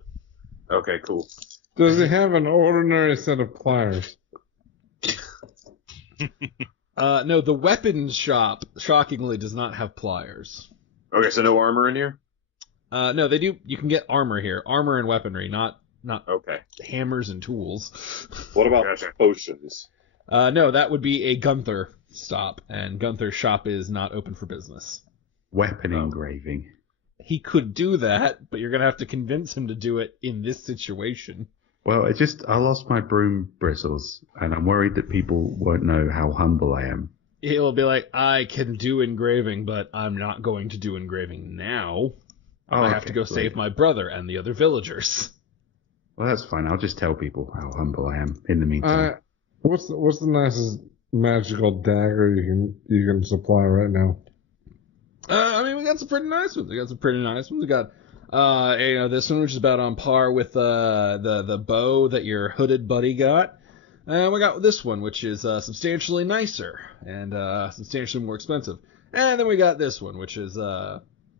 Okay, cool. Does he have an ordinary set of pliers? No, the weapons shop, shockingly, does not have pliers. Okay, so no armor in here? No, they do. You can get armor here. Armor and weaponry, not Okay. hammers and tools. What about Gotcha. potions? No, that would be a Gunther stop, and Gunther's shop is not open for business. Weapon engraving. He could do that, but you're going to have to convince him to do it in this situation. Well, I lost my broom bristles, and I'm worried that people won't know how humble I am. He'll be like, I can do engraving, but I'm not going to do engraving now. Oh, I have to go great. save my brother and the other villagers. Well, that's fine. I'll just tell people how humble I am in the meantime. What's the nicest magical dagger you can supply right now? I mean, we got some pretty nice ones. We got, this one, which is about on par with the bow that your hooded buddy got. And we got this one, which is substantially nicer and substantially more expensive. And then we got this one, which is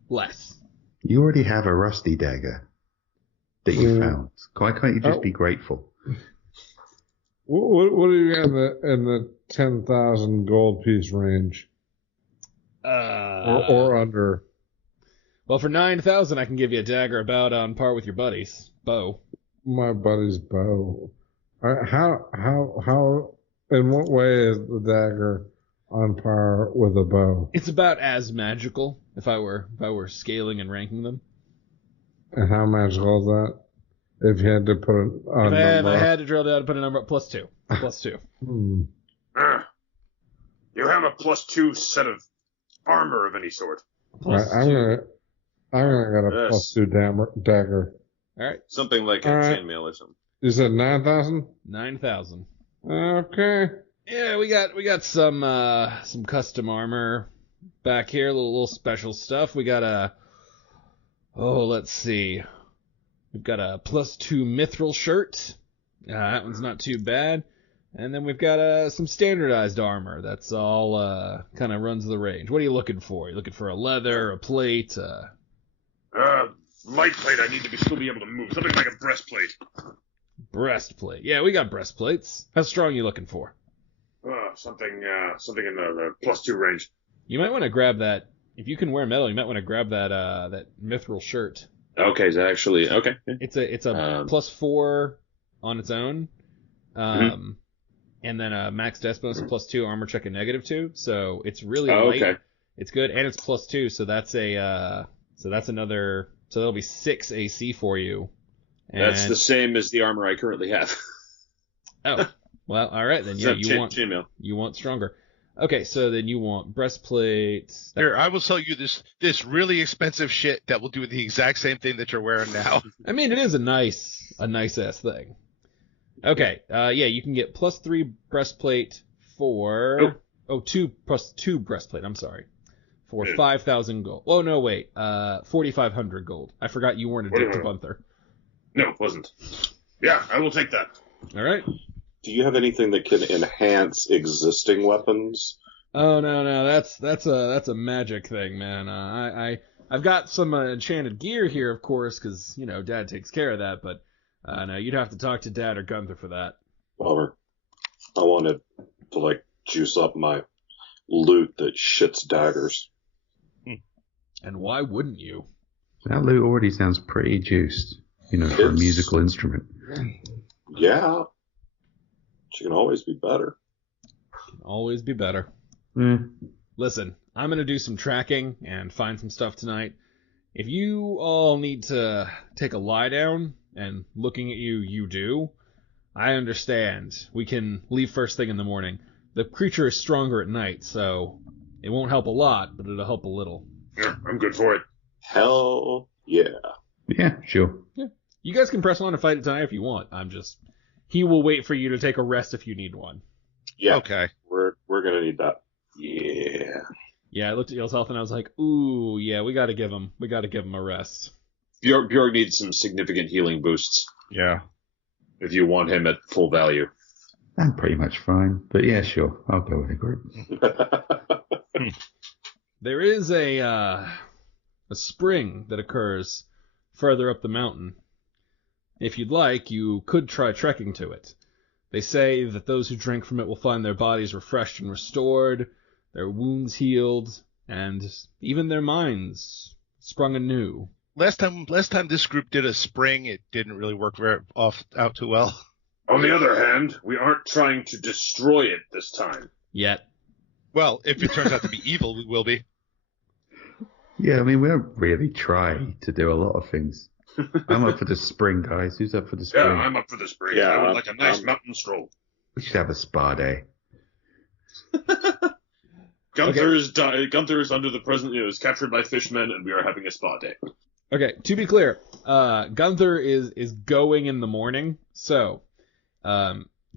less. You already have a rusty dagger that you found. Why can't you just be grateful? What do you got in the 10,000 gold piece range, or under? Well, for 9,000, I can give you a dagger about on par with your buddy's bow. My buddy's bow. How? In what way is the dagger on par with a bow? It's about as magical if I were scaling and ranking them. And how magical is that? If you had to put it on If I had to drill down and put a number up, +2. +2. You have a +2 set of armor of any sort. Right, I'm gonna get a Yes. +2 dagger. All right, Something like a All right. chainmail or something. You said 9,000? 9,000. Okay. Yeah, we got some custom armor back here, little special stuff. We got let's see. We've got a +2 mithril shirt. That one's not too bad. And then we've got some standardized armor. That's all kind of runs the range. What are you looking for? You looking for a leather, a plate? Light plate. I need to still be able to move. Something like a breastplate. Breastplate. Yeah, we got breastplates. How strong are you looking for? Something in the +2 range. You might want to grab that. If you can wear metal, you might want to grab that mithril shirt. Okay, is that actually okay? It's a +4 on its own, and then a max death bonus of +2, armor check a -2. So it's really light. Okay. It's good, and it's +2. So that's another. So that'll be 6 AC for you. And, That's the same as the armor I currently have. Oh, well, all right then. Yeah, Chainmail. you want stronger. Okay, so then you want breastplates. Here, I will sell you this really expensive shit that will do the exact same thing that you're wearing now. I mean, it is a nice ass thing. Okay. Yeah, you can get +3 breastplate for... Oh, 2 breastplate, I'm sorry. For 5,000 gold. Oh, no, wait. 4,500 gold. I forgot you weren't a dick to Gunther. No, it wasn't. Yeah, I will take that. All right. Do you have anything that can enhance existing weapons? Oh, no, that's a magic thing, man. I've got some enchanted gear here, of course, because, Dad takes care of that, but no, you'd have to talk to Dad or Gunther for that. Bummer. I wanted to, juice up my loot that shits daggers. And why wouldn't you? That loot already sounds pretty juiced, for a musical instrument. Yeah. She can always be better. Always be better. Listen, I'm going to do some tracking and find some stuff tonight. If you all need to take a lie down, and looking at you do, I understand. We can leave first thing in the morning. The creature is stronger at night, so it won't help a lot, but it'll help a little. Yeah, I'm good for it. Hell yeah. Yeah, sure. Yeah. You guys can press on and fight it tonight if you want. He will wait for you to take a rest if you need one. Yeah. Okay. We're gonna need that. Yeah. Yeah, I looked at y'all's health and I was like, ooh, yeah, we gotta give him a rest. Bjorg needs some significant healing boosts Yeah. if you want him at full value. I'm pretty much fine, but yeah, sure. I'll go with the group. There is a spring that occurs further up the mountain. If you'd like, you could try trekking to it. They say that those who drink from it will find their bodies refreshed and restored, their wounds healed, and even their minds sprung anew. Last time this group did a spring, it didn't really work out too well. On the other hand, we aren't trying to destroy it this time. Yet. Well, if it turns out to be evil, we will be. Yeah, I mean, we don't really try to do a lot of things. I'm up for the spring, guys. Who's up for the spring? Yeah, I'm up for the spring. Yeah, I would like a nice mountain stroll. We should have a spa day. Gunther is under the present, is captured by fishmen, and we are having a spa day. Okay, to be clear, Gunther is going in the morning, so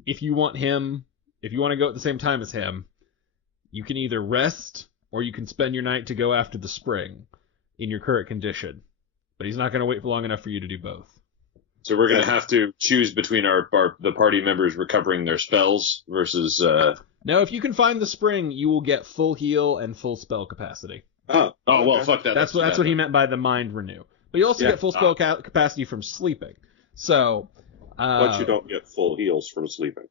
if you want to go at the same time as him, you can either rest or you can spend your night to go after the spring in your current condition. But he's not going to wait for long enough for you to do both. So we're going to have to choose between the party members recovering their spells versus... No, if you can find the spring, you will get full heal and full spell capacity. Oh, well, okay. fuck that. That's what he meant by the mind renew. But you also get full spell capacity from sleeping. So... but you don't get full heals from sleeping.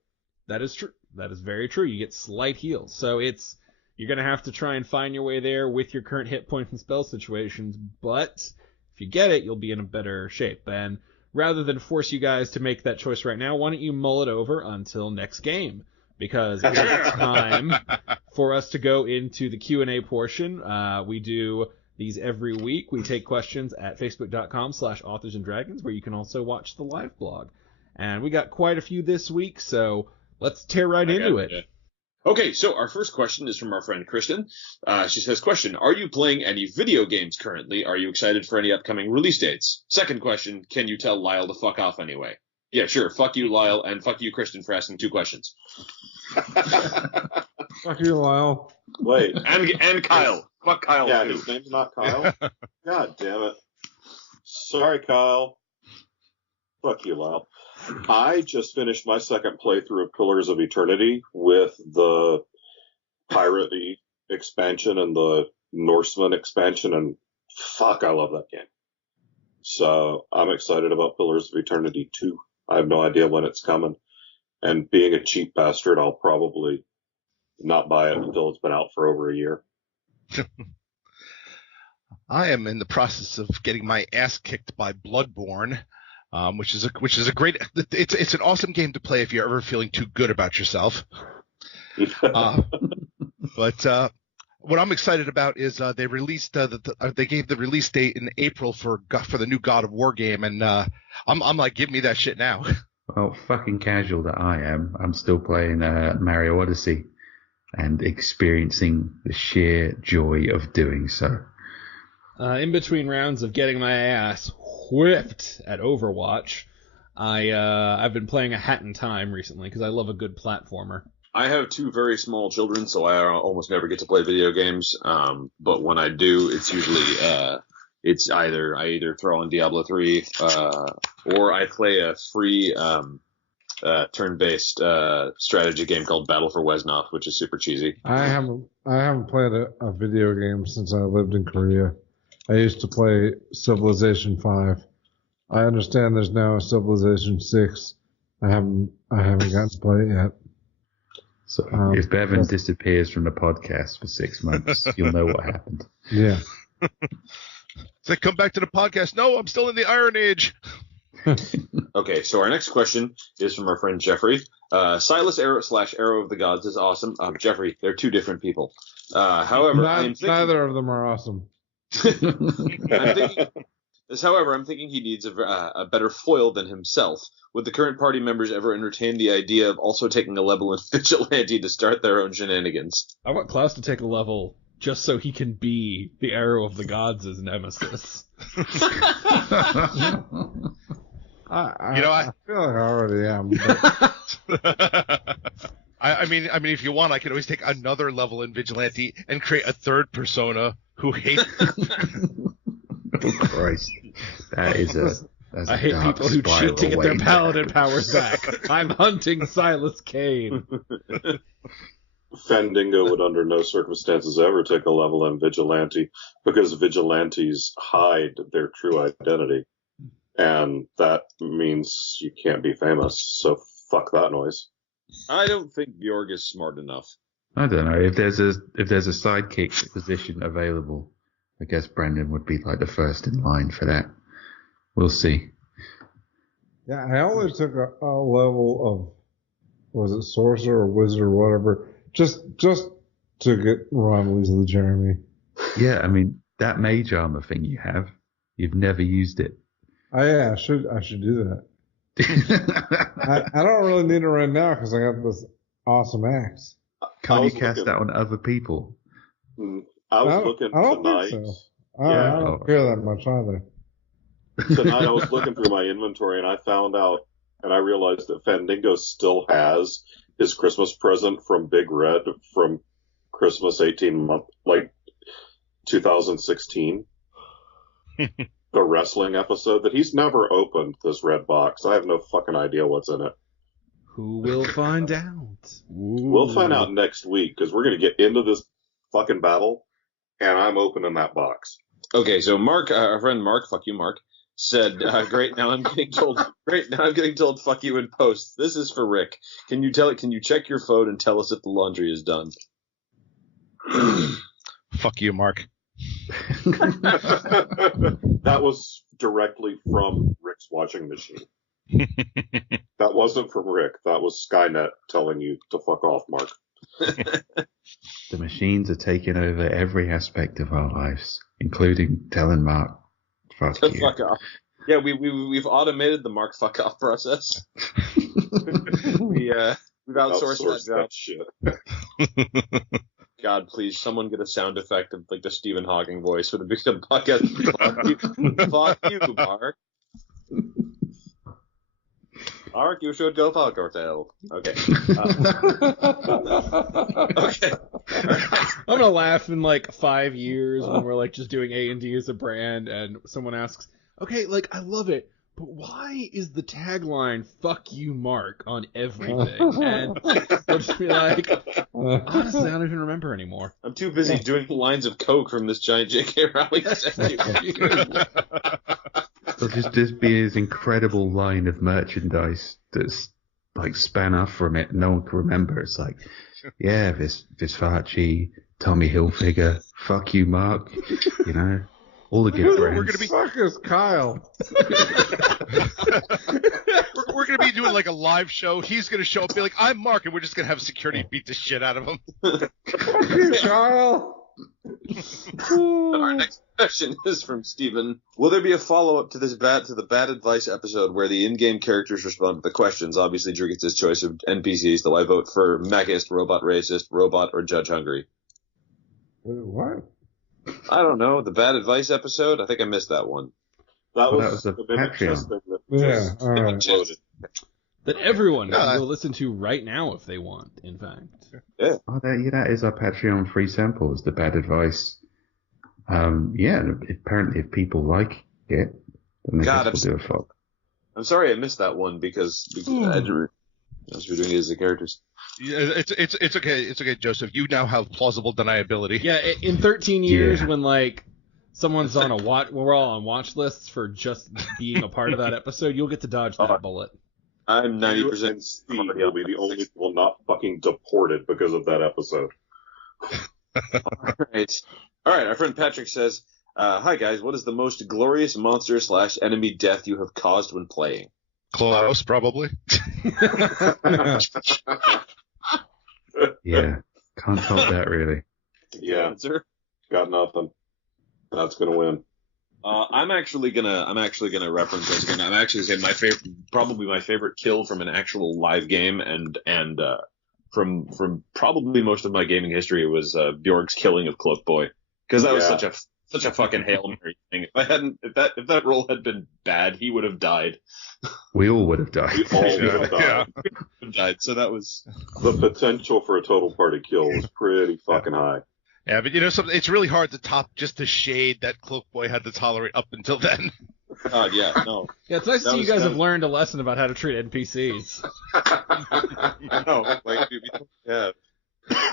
That is true. That is very true. You get slight heals. So you're going to have to try and find your way there with your current hit points and spell situations, but if you get it, you'll be in a better shape. And rather than force you guys to make that choice right now, why don't you mull it over until next game? Because it's time for us to go into the Q&A portion. We do these every week. We take questions at facebook.com/authorsanddragons, where you can also watch the live blog. And we got quite a few this week, so let's tear right into it. Yeah. Okay, so our first question is from our friend Kristen. She says, question, are you playing any video games currently? Are you excited for any upcoming release dates? Second question, can you tell Lyle to fuck off anyway? Yeah, sure. Fuck you, Lyle, and fuck you, Kristen, for asking 2 questions. Fuck you, Lyle. Wait. And Kyle. Fuck Kyle, Yeah, too. his name's not Kyle? God damn it. Sorry, Kyle. Fuck you, Lyle. I just finished my second playthrough of Pillars of Eternity with the Pirate expansion and the Norseman expansion, and fuck, I love that game. So I'm excited about Pillars of Eternity 2. I have no idea when it's coming. And being a cheap bastard, I'll probably not buy it until it's been out for over a year. I am in the process of getting my ass kicked by Bloodborne. Which is a great. It's an awesome game to play if you're ever feeling too good about yourself. But what I'm excited about is they released they gave the release date in April for the new God of War game, and I'm like, give me that shit now. Well, fucking casual that I am, I'm still playing Mario Odyssey and experiencing the sheer joy of doing so. In between rounds of getting my ass whipped at Overwatch, I've been playing a Hat in Time recently because I love a good platformer. I have two very small children, so I almost never get to play video games. But when I do, it's usually it's either I either throw on Diablo 3, or I play a free turn-based strategy game called Battle for Wesnoth, which is super cheesy. I haven't played a video game since I lived in Korea. I used to play Civilization 5. I understand there's now a Civilization 6. I haven't gotten to play it yet. So if Bevan disappears from the podcast for 6 months, you'll know what happened. Yeah. It's like, come back to the podcast. No, I'm still in the Iron Age. Okay, so our next question is from our friend Jeffrey. Silas Arrow of the Gods is awesome. Jeffrey, they're two different people. However, neither of them are awesome. I'm thinking he needs a better foil than himself. Would the current party members ever entertain the idea of also taking a level in Vigilante to start their own shenanigans? I want Klaus to take a level just so he can be the Arrow of the Gods' nemesis. I feel like I already am. I mean, if you want, I could always take another level in Vigilante and create a third persona who hates. Oh Christ, that's I hate people who cheat to get their paladin powers back. I'm hunting Silas Kane. Fandingo would under no circumstances ever take a level in Vigilante because Vigilantes hide their true identity. And that means you can't be famous, so fuck that noise. I don't think Bjorg is smart enough. I don't know if there's a sidekick position available. I guess Brendan would be like the first in line for that. We'll see. Yeah, I only took a level of, was it sorcerer or wizard or whatever, just to get Ron Weasley Jeremy. Yeah, I mean that mage armor thing you have, you've never used it. Oh yeah, I should do that. I don't really need it right now because I got this awesome axe. Can't you cast that on other people? I was looking tonight. Think so. I don't care that much either. Tonight I was looking through my inventory and I found out and I realized that Fandingo still has his Christmas present from Big Red from Christmas 2016. The wrestling episode that he's never opened this red box. I have no fucking idea what's in it. Who will find out? We'll find out next week because we're going to get into this fucking battle and I'm opening that box. Okay, so Mark, our friend Mark, fuck you, Mark, said, great, now I'm getting told, fuck you in post. This is for Rick. Can you check your phone and tell us if the laundry is done? Fuck you, Mark. That was directly from Rick's washing machine. That wasn't from Rick. That was Skynet telling you to fuck off, Mark. The machines are taking over every aspect of our lives, including telling Mark, fuck you. Fuck off. Yeah, we've automated the Mark fuck off process. We've outsourced that shit. God, please, someone get a sound effect of like the Stephen Hawking voice for the Big Dumb Podcast. Fuck you, Mark. Mark, you should go fuck yourself. Okay. Okay. I'm gonna laugh in like 5 years when we're like just doing A&D as a brand, and someone asks, "Okay, like I love it, but why is the tagline "Fuck you, Mark" on everything?" And we'll just be like, honestly, I don't even remember anymore. I'm too busy doing lines of coke from this giant J.K. Rowling statue. There'll just be this incredible line of merchandise that's like span off from it. No one can remember. It's like, yeah, Visvaci, Tommy Hilfiger, fuck you, Mark. You know, all the good brands. We're gonna be fuck is Kyle. We're gonna be doing like a live show. He's gonna show up, and be like, "I'm Mark," and we're just gonna have security beat the shit out of him. Fuck you, Kyle. Our next question is from Steven. Will there be a follow-up to the bad advice episode where the in-game characters respond to the questions? Obviously, Drew gets his choice of NPCs, though I vote for mechist, robot racist, robot, or judge hungry. What? I don't know. The bad advice episode? I think I missed that one. That was a the mimic Patreon. system that Yeah, all right. Loaded. That everyone No, can go listen to right now if they want, in fact. Oh, that is our Patreon free samples, the bad advice. Apparently if people like it, then I God, guess we'll do a follow. I'm sorry I missed that one because Andrew, as we're doing it as the characters. Yeah, it's okay. It's okay, Joseph. You now have plausible deniability. Yeah, in 13 years, Yeah. when like someone's on when we're all on watch lists for just being a part of that episode, you'll get to dodge that bullet. I'm 90% And Steve will be the only people not fucking deported because of that episode. All right. Our friend Patrick says, "Hi guys, what is the most glorious monster / enemy death you have caused when playing?" Klaus, probably. Yeah, can't top that really. Yeah, Answer? got nothing. That's gonna win. I'm actually gonna reference this again. I'm actually saying probably my favorite kill from an actual live game, and from probably most of my gaming history was Bjorg's killing of Cloak Boy, because that was such a fucking Hail Mary thing. If that roll had been bad, he would have died. We all would have died. We all would have died. So that was The potential for a total party kill was pretty fucking high. Yeah, but it's really hard to top just the shade that Cloak Boy had to tolerate up until then. no. Yeah, it's nice to see you guys have learned a lesson about how to treat NPCs. No,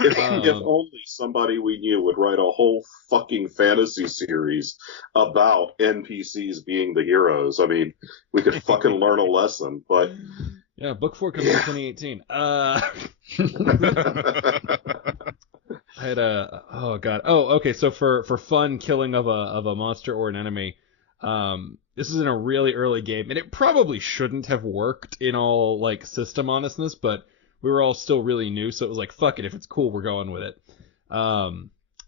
If only somebody we knew would write a whole fucking fantasy series about NPCs being the heroes. I mean, we could fucking learn a lesson, but Yeah, book 4 coming in 2018. I had okay. So for fun killing of a monster or an enemy, this is in a really early game, and it probably shouldn't have worked in all like system honestness, but we were all still really new, so it was like, fuck it, if it's cool, we're going with it.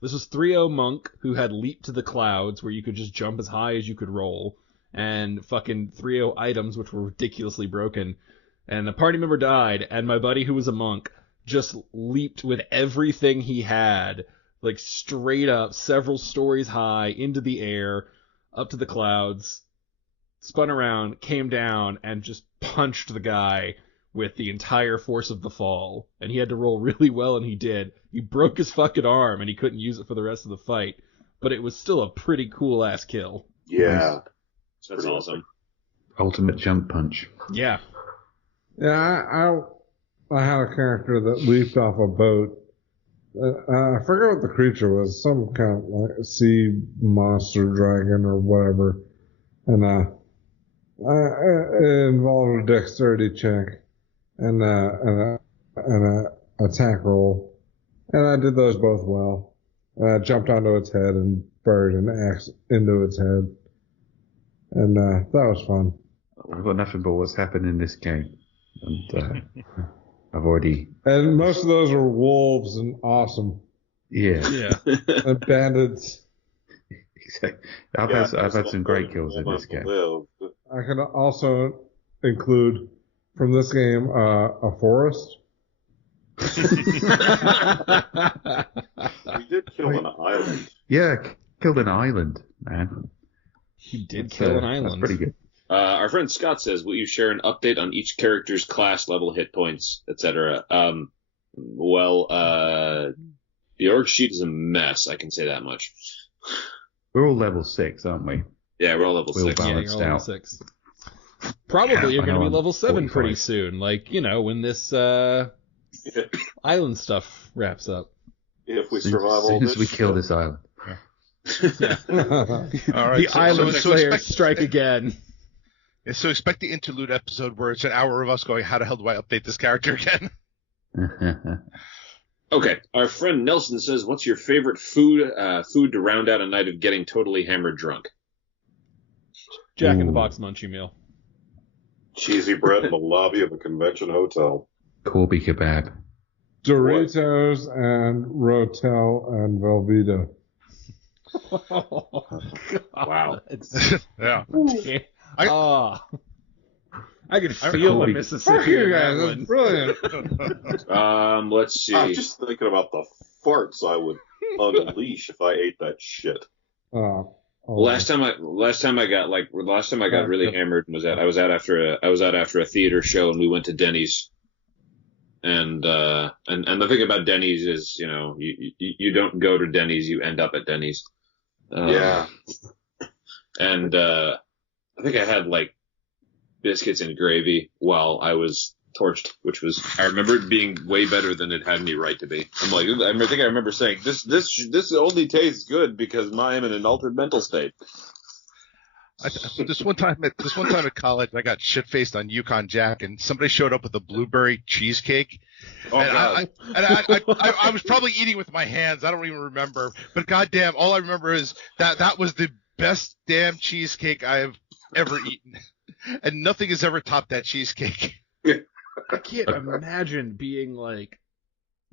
This was 3-0 Monk, who had Leap to the Clouds, where you could just jump as high as you could roll, and fucking 3-0 items, which were ridiculously broken. And a party member died, and my buddy, who was a monk, just leaped with everything he had, like straight up, several stories high, into the air, up to the clouds, spun around, came down, and just punched the guy with the entire force of the fall. And he had to roll really well, and he did. He broke his fucking arm, and he couldn't use it for the rest of the fight. But it was still a pretty cool-ass kill. yeah. That's awesome. Ultimate jump punch. Yeah. Yeah, I had a character that leaped off a boat. I forget what the creature was, some kind of like sea monster dragon or whatever. And it involved a dexterity check and an attack roll. And I did those both well. I jumped onto its head and buried an axe into its head. And that was fun. I've got nothing but what's happened in this game. And I've already... And most of those were wolves and awesome. Yeah. Yeah. And bandits. Exactly. I've had some great kills in this game. I can also include from this game a forest. We did kill an island. Yeah, killed an island, man. He did kill an island. That's pretty good. Our friend Scott says, "Will you share an update on each character's class level, hit points, etc.?" The org sheet is a mess. I can say that much. We're all level 6, aren't we? Yeah, we're all level We're all 6. Yeah, balanced you're level out. 6. Probably you're I going to know be level 7 45. pretty soon. Like, when this island stuff wraps up. If we As soon survive all as this we kill shit. this island. All right. The island so players strike again. So expect the interlude episode where it's an hour of us going, how the hell do I update this character again? Okay, our friend Nelson says, "What's your favorite food to round out a night of getting totally hammered drunk?" Jack in the Box munchie meal. Cheesy bread in the lobby of a convention hotel. Corby kebab. Doritos and Rotel and Velveeta. Oh, Wow. Yeah. I could feel the Corby. Mississippi. Fuck you in that guys, one. that's brilliant. Let's see. I'm just thinking about the farts I would unleash if I ate that shit. Last time I got really hammered was I was out after a theater show, and we went to Denny's. And the thing about Denny's is, you don't go to Denny's, you end up at Denny's. Yeah. And I think I had like biscuits and gravy while I was torched, which was, I remember it being way better than it had any right to be. I'm like, I think I remember saying this only tastes good because I am in an altered mental state. This one time at college, I got shit faced on Yukon Jack, and somebody showed up with a blueberry cheesecake. Oh, and God. I was probably eating with my hands. I don't even remember, but goddamn, all I remember is that was the best damn cheesecake I have ever eaten, and nothing has ever topped that cheesecake. I can't imagine being like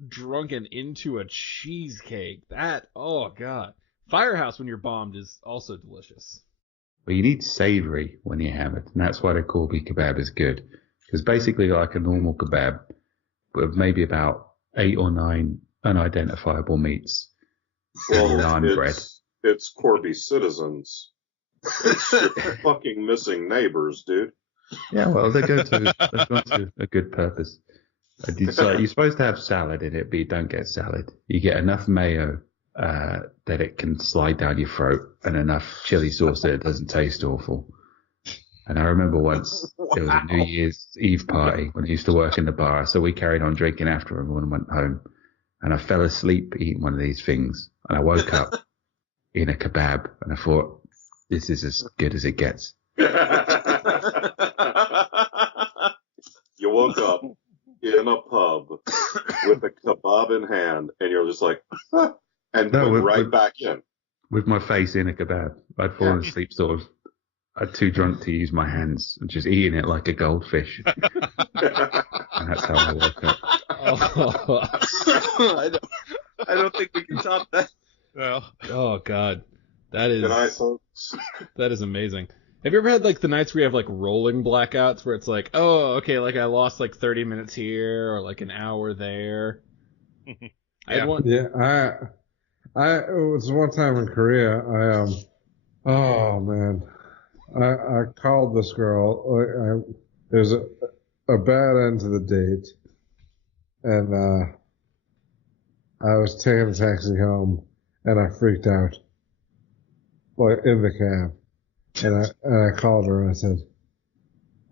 drunken into a cheesecake. Oh God. Firehouse when you're bombed is also delicious. Well, you need savory when you're hammered, and that's why the Corby kebab is good. It's basically like a normal kebab, but with maybe about 8 or 9 unidentifiable meats and naan bread. It's Corby citizens. It's your fucking missing neighbors, dude. Yeah, well, they've gone to a good purpose. It's like, you're supposed to have salad in it, but you don't get salad. You get enough mayo that it can slide down your throat, and enough chili sauce that it doesn't taste awful. And I remember once it was a New Year's Eve party when I used to work in the bar, so we carried on drinking after everyone went home. And I fell asleep eating one of these things, and I woke up in a kebab, and I thought, this is as good as it gets. You woke up in a pub with a kebab in hand, and you're just like, and went right back in. With my face in a kebab. I'd fallen asleep sort of. I'm too drunk to use my hands and just eating it like a goldfish. And that's how I woke up. I don't think we can top that. Well, oh God. That is, good night, folks. That is amazing. Have you ever had like the nights where you have like rolling blackouts where it's like, oh, okay, like I lost like 30 minutes here or like an hour there? I had one. Yeah, it was one time in Korea. Oh man, I called this girl. There's a bad end to the date, and I was taking a taxi home, and I freaked out, like in the cab. And I called her and I said,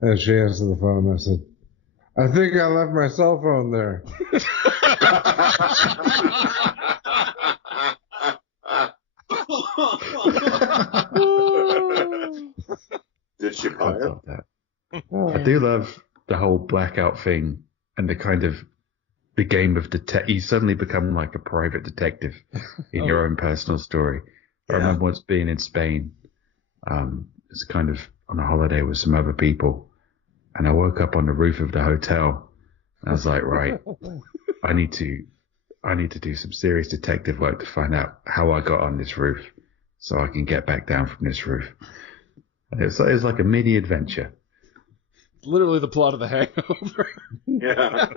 and she answered the phone. And I said, I think I left my cell phone there. Did she buy it? I do love the whole blackout thing and the kind of the game of you suddenly become like a private detective in your own personal story. I remember once being in Spain. It's kind of on a holiday with some other people, and I woke up on the roof of the hotel, and I was like, right, I need to do some serious detective work to find out how I got on this roof, so I can get back down from this roof. And it was like a mini adventure. Literally the plot of The Hangover. Yeah.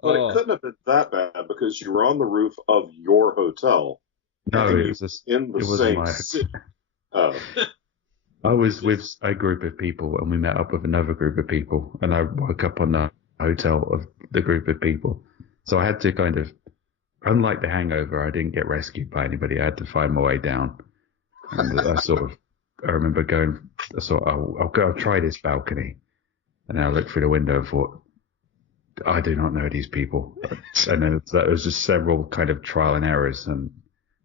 But it couldn't have been that bad because you were on the roof of your hotel. No, it was the same city. Oh. I was with a group of people, and we met up with another group of people, and I woke up on the hotel of the group of people. So I had to kind of, unlike The Hangover, I didn't get rescued by anybody. I had to find my way down. And I remember going, I'll try this balcony. And I looked through the window and thought, I do not know these people. And then there was just several kind of trial and errors. And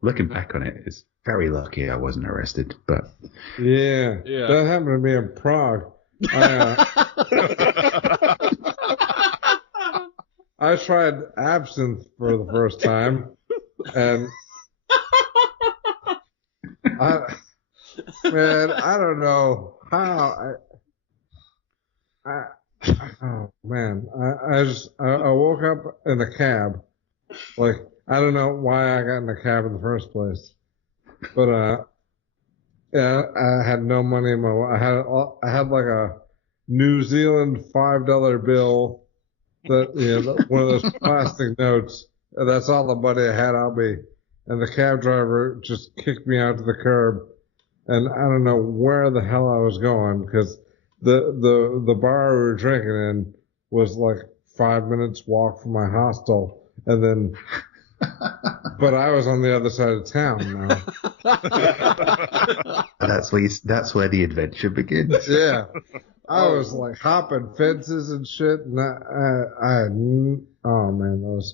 looking back on it, it's very lucky I wasn't arrested. But yeah. That happened to me in Prague. I tried absinthe for the first time, and I don't know how I woke up in a cab. Like, I don't know why I got in the cab in the first place, but I had no money in my. I had like a New Zealand $5 bill, that one of those plastic notes. That's all the money I had on me, and the cab driver just kicked me out to the curb, and I don't know where the hell I was going because the bar we were drinking in was like 5 minutes walk from my hostel, and then, but I was on the other side of town now. That's where the adventure begins. Yeah. I was like hopping fences and shit, and oh man, that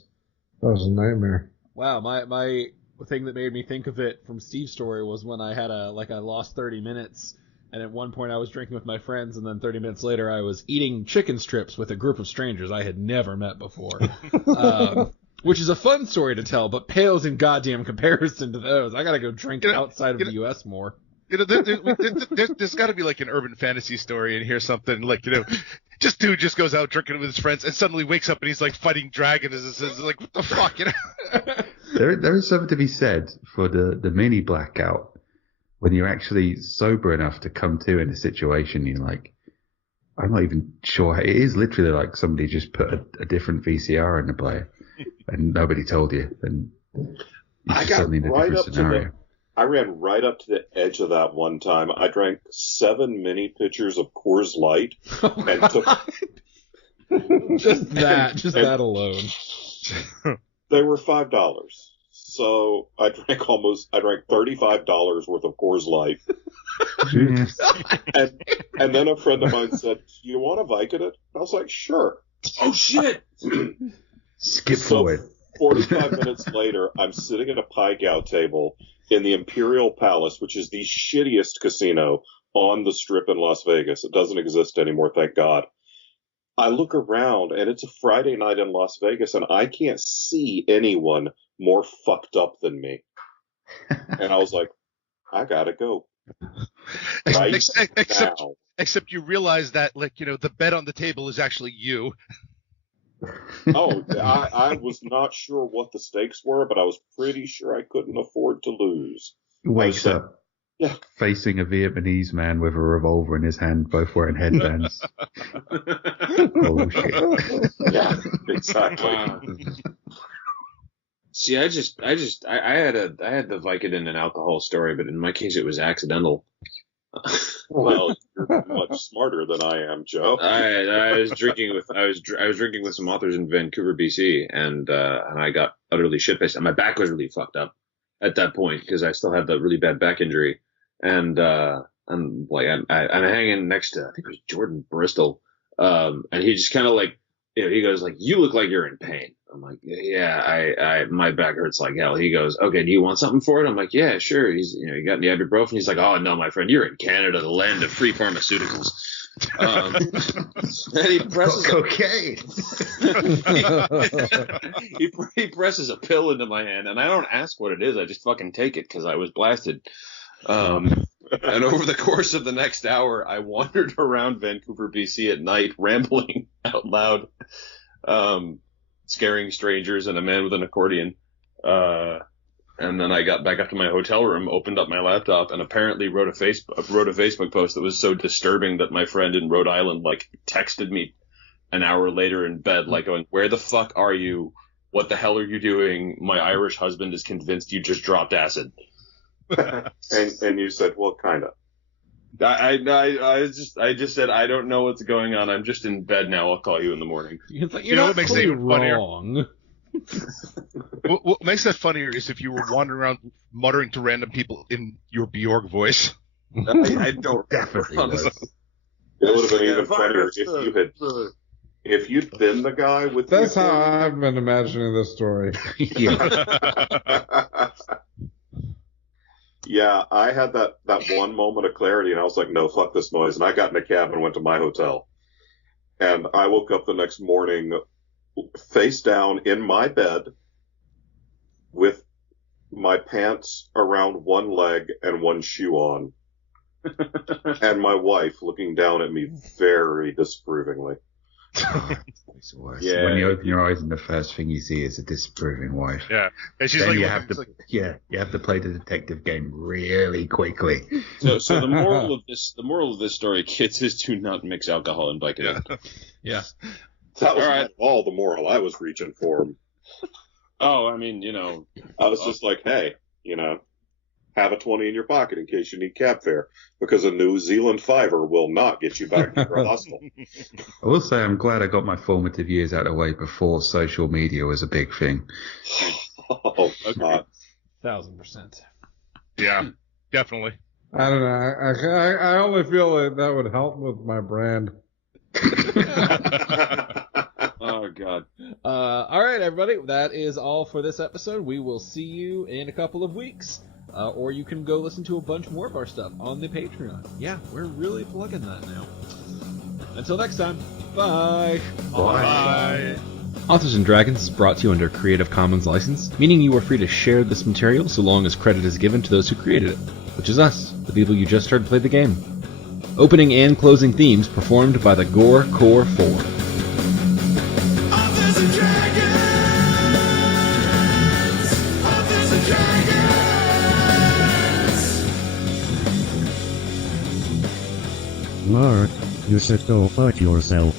was a nightmare. Wow, my thing that made me think of it from Steve's story was when I had I lost 30 minutes, and at one point I was drinking with my friends, and then 30 minutes later I was eating chicken strips with a group of strangers I had never met before. Which is a fun story to tell, but pales in goddamn comparison to those. I gotta go drink outside of the U.S. more. There's got to be like an urban fantasy story in here, something like, dude just goes out drinking with his friends and suddenly wakes up and he's like fighting dragons. It's like, what the fuck, There is something to be said for the mini blackout when you're actually sober enough to come to in a situation. You're like, I'm not even sure. It is literally like somebody just put a different VCR in the player and nobody told you, and I got suddenly in a right different up scenario. I ran right up to the edge of that one time. I drank 7 mini pitchers of Coors Light and took. Just that alone. They were $5, so I drank $35 worth of Coors Light. and then a friend of mine said, "Do you want a Vicodin?" I was like, "Sure." Oh shit! Skip forward. 45 minutes later, I'm sitting at a pie gow table in the Imperial Palace, which is the shittiest casino on the Strip in Las Vegas. It doesn't exist anymore, thank God. I look around, and it's a Friday night in Las Vegas, and I can't see anyone more fucked up than me. And I was like, I gotta go. Right now. Except you realize that, the bet on the table is actually you. Oh, I was not sure what the stakes were, but I was pretty sure I couldn't afford to lose. Wakes up facing a Vietnamese man with a revolver in his hand, both wearing headbands. Oh shit! Yeah, exactly. See, I had the Vicodin and alcohol story, but in my case it was accidental. Well, you're much smarter than I am, Joe. I was drinking with some authors in Vancouver, BC, and I got utterly shit-faced, and my back was really fucked up at that point because I still had that really bad back injury, and I'm hanging next to, I think it was Jordan Bristol, and he just kind of like, he goes like, "You look like you're in pain." I'm like, "Yeah, my back hurts like hell." He goes, "Okay, do you want something for it?" I'm like, "Yeah, sure." He's, you got any ibuprofen? He's like, "Oh no, my friend, you're in Canada, the land of free pharmaceuticals." And he presses cocaine. he presses a pill into my hand, and I don't ask what it is. I just fucking take it because I was blasted. And over the course of the next hour, I wandered around Vancouver, BC at night, rambling out loud, scaring strangers and a man with an accordion. And then I got back up to my hotel room, opened up my laptop, and apparently wrote a Facebook post that was so disturbing that my friend in Rhode Island texted me an hour later in bed, going, "Where the fuck are you? What the hell are you doing? My Irish husband is convinced you just dropped acid." and you said, "Well, kind of." I just said, "I don't know what's going on. I'm just in bed now. I'll call you in the morning." You're not makes it wrong. What makes that funnier is if you were wandering around muttering to random people in your Bjorg voice. I don't definitely. It would have been even funnier if you'd been the guy with. That's how I've been imagining this story. Yeah, I had that one moment of clarity, and I was like, "No, fuck this noise," and I got in a cab and went to my hotel. And I woke up the next morning face down in my bed with my pants around one leg and one shoe on, and my wife looking down at me very disapprovingly. It's worse. Yeah, when you open your eyes and the first thing you see is a disapproving wife. Yeah, and she's then like, you have to play the detective game really quickly. So the moral of this story, kids, is to not mix alcohol and Vicodin. Yeah. That was all the moral I was reaching for. Oh, I mean, I was just like, hey, have a 20 in your pocket in case you need cab fare, because a New Zealand fiver will not get you back to your hostel. I will say I'm glad I got my formative years out of the way before social media was a big thing. Oh, God. 1,000%. Yeah, definitely. I don't know. I only feel like that would help with my brand. Oh, God. All right, everybody. That is all for this episode. We will see you in a couple of weeks. Or you can go listen to a bunch more of our stuff on the Patreon. Yeah, we're really plugging that now. Until next time, bye. Bye. Authors and Dragons is brought to you under Creative Commons license, meaning you are free to share this material so long as credit is given to those who created it, which is us, the people you just heard play the game. Opening and closing themes performed by the Gore Core 4. Authors and dragons! Authors and dragons! Mark, you should go fuck yourself.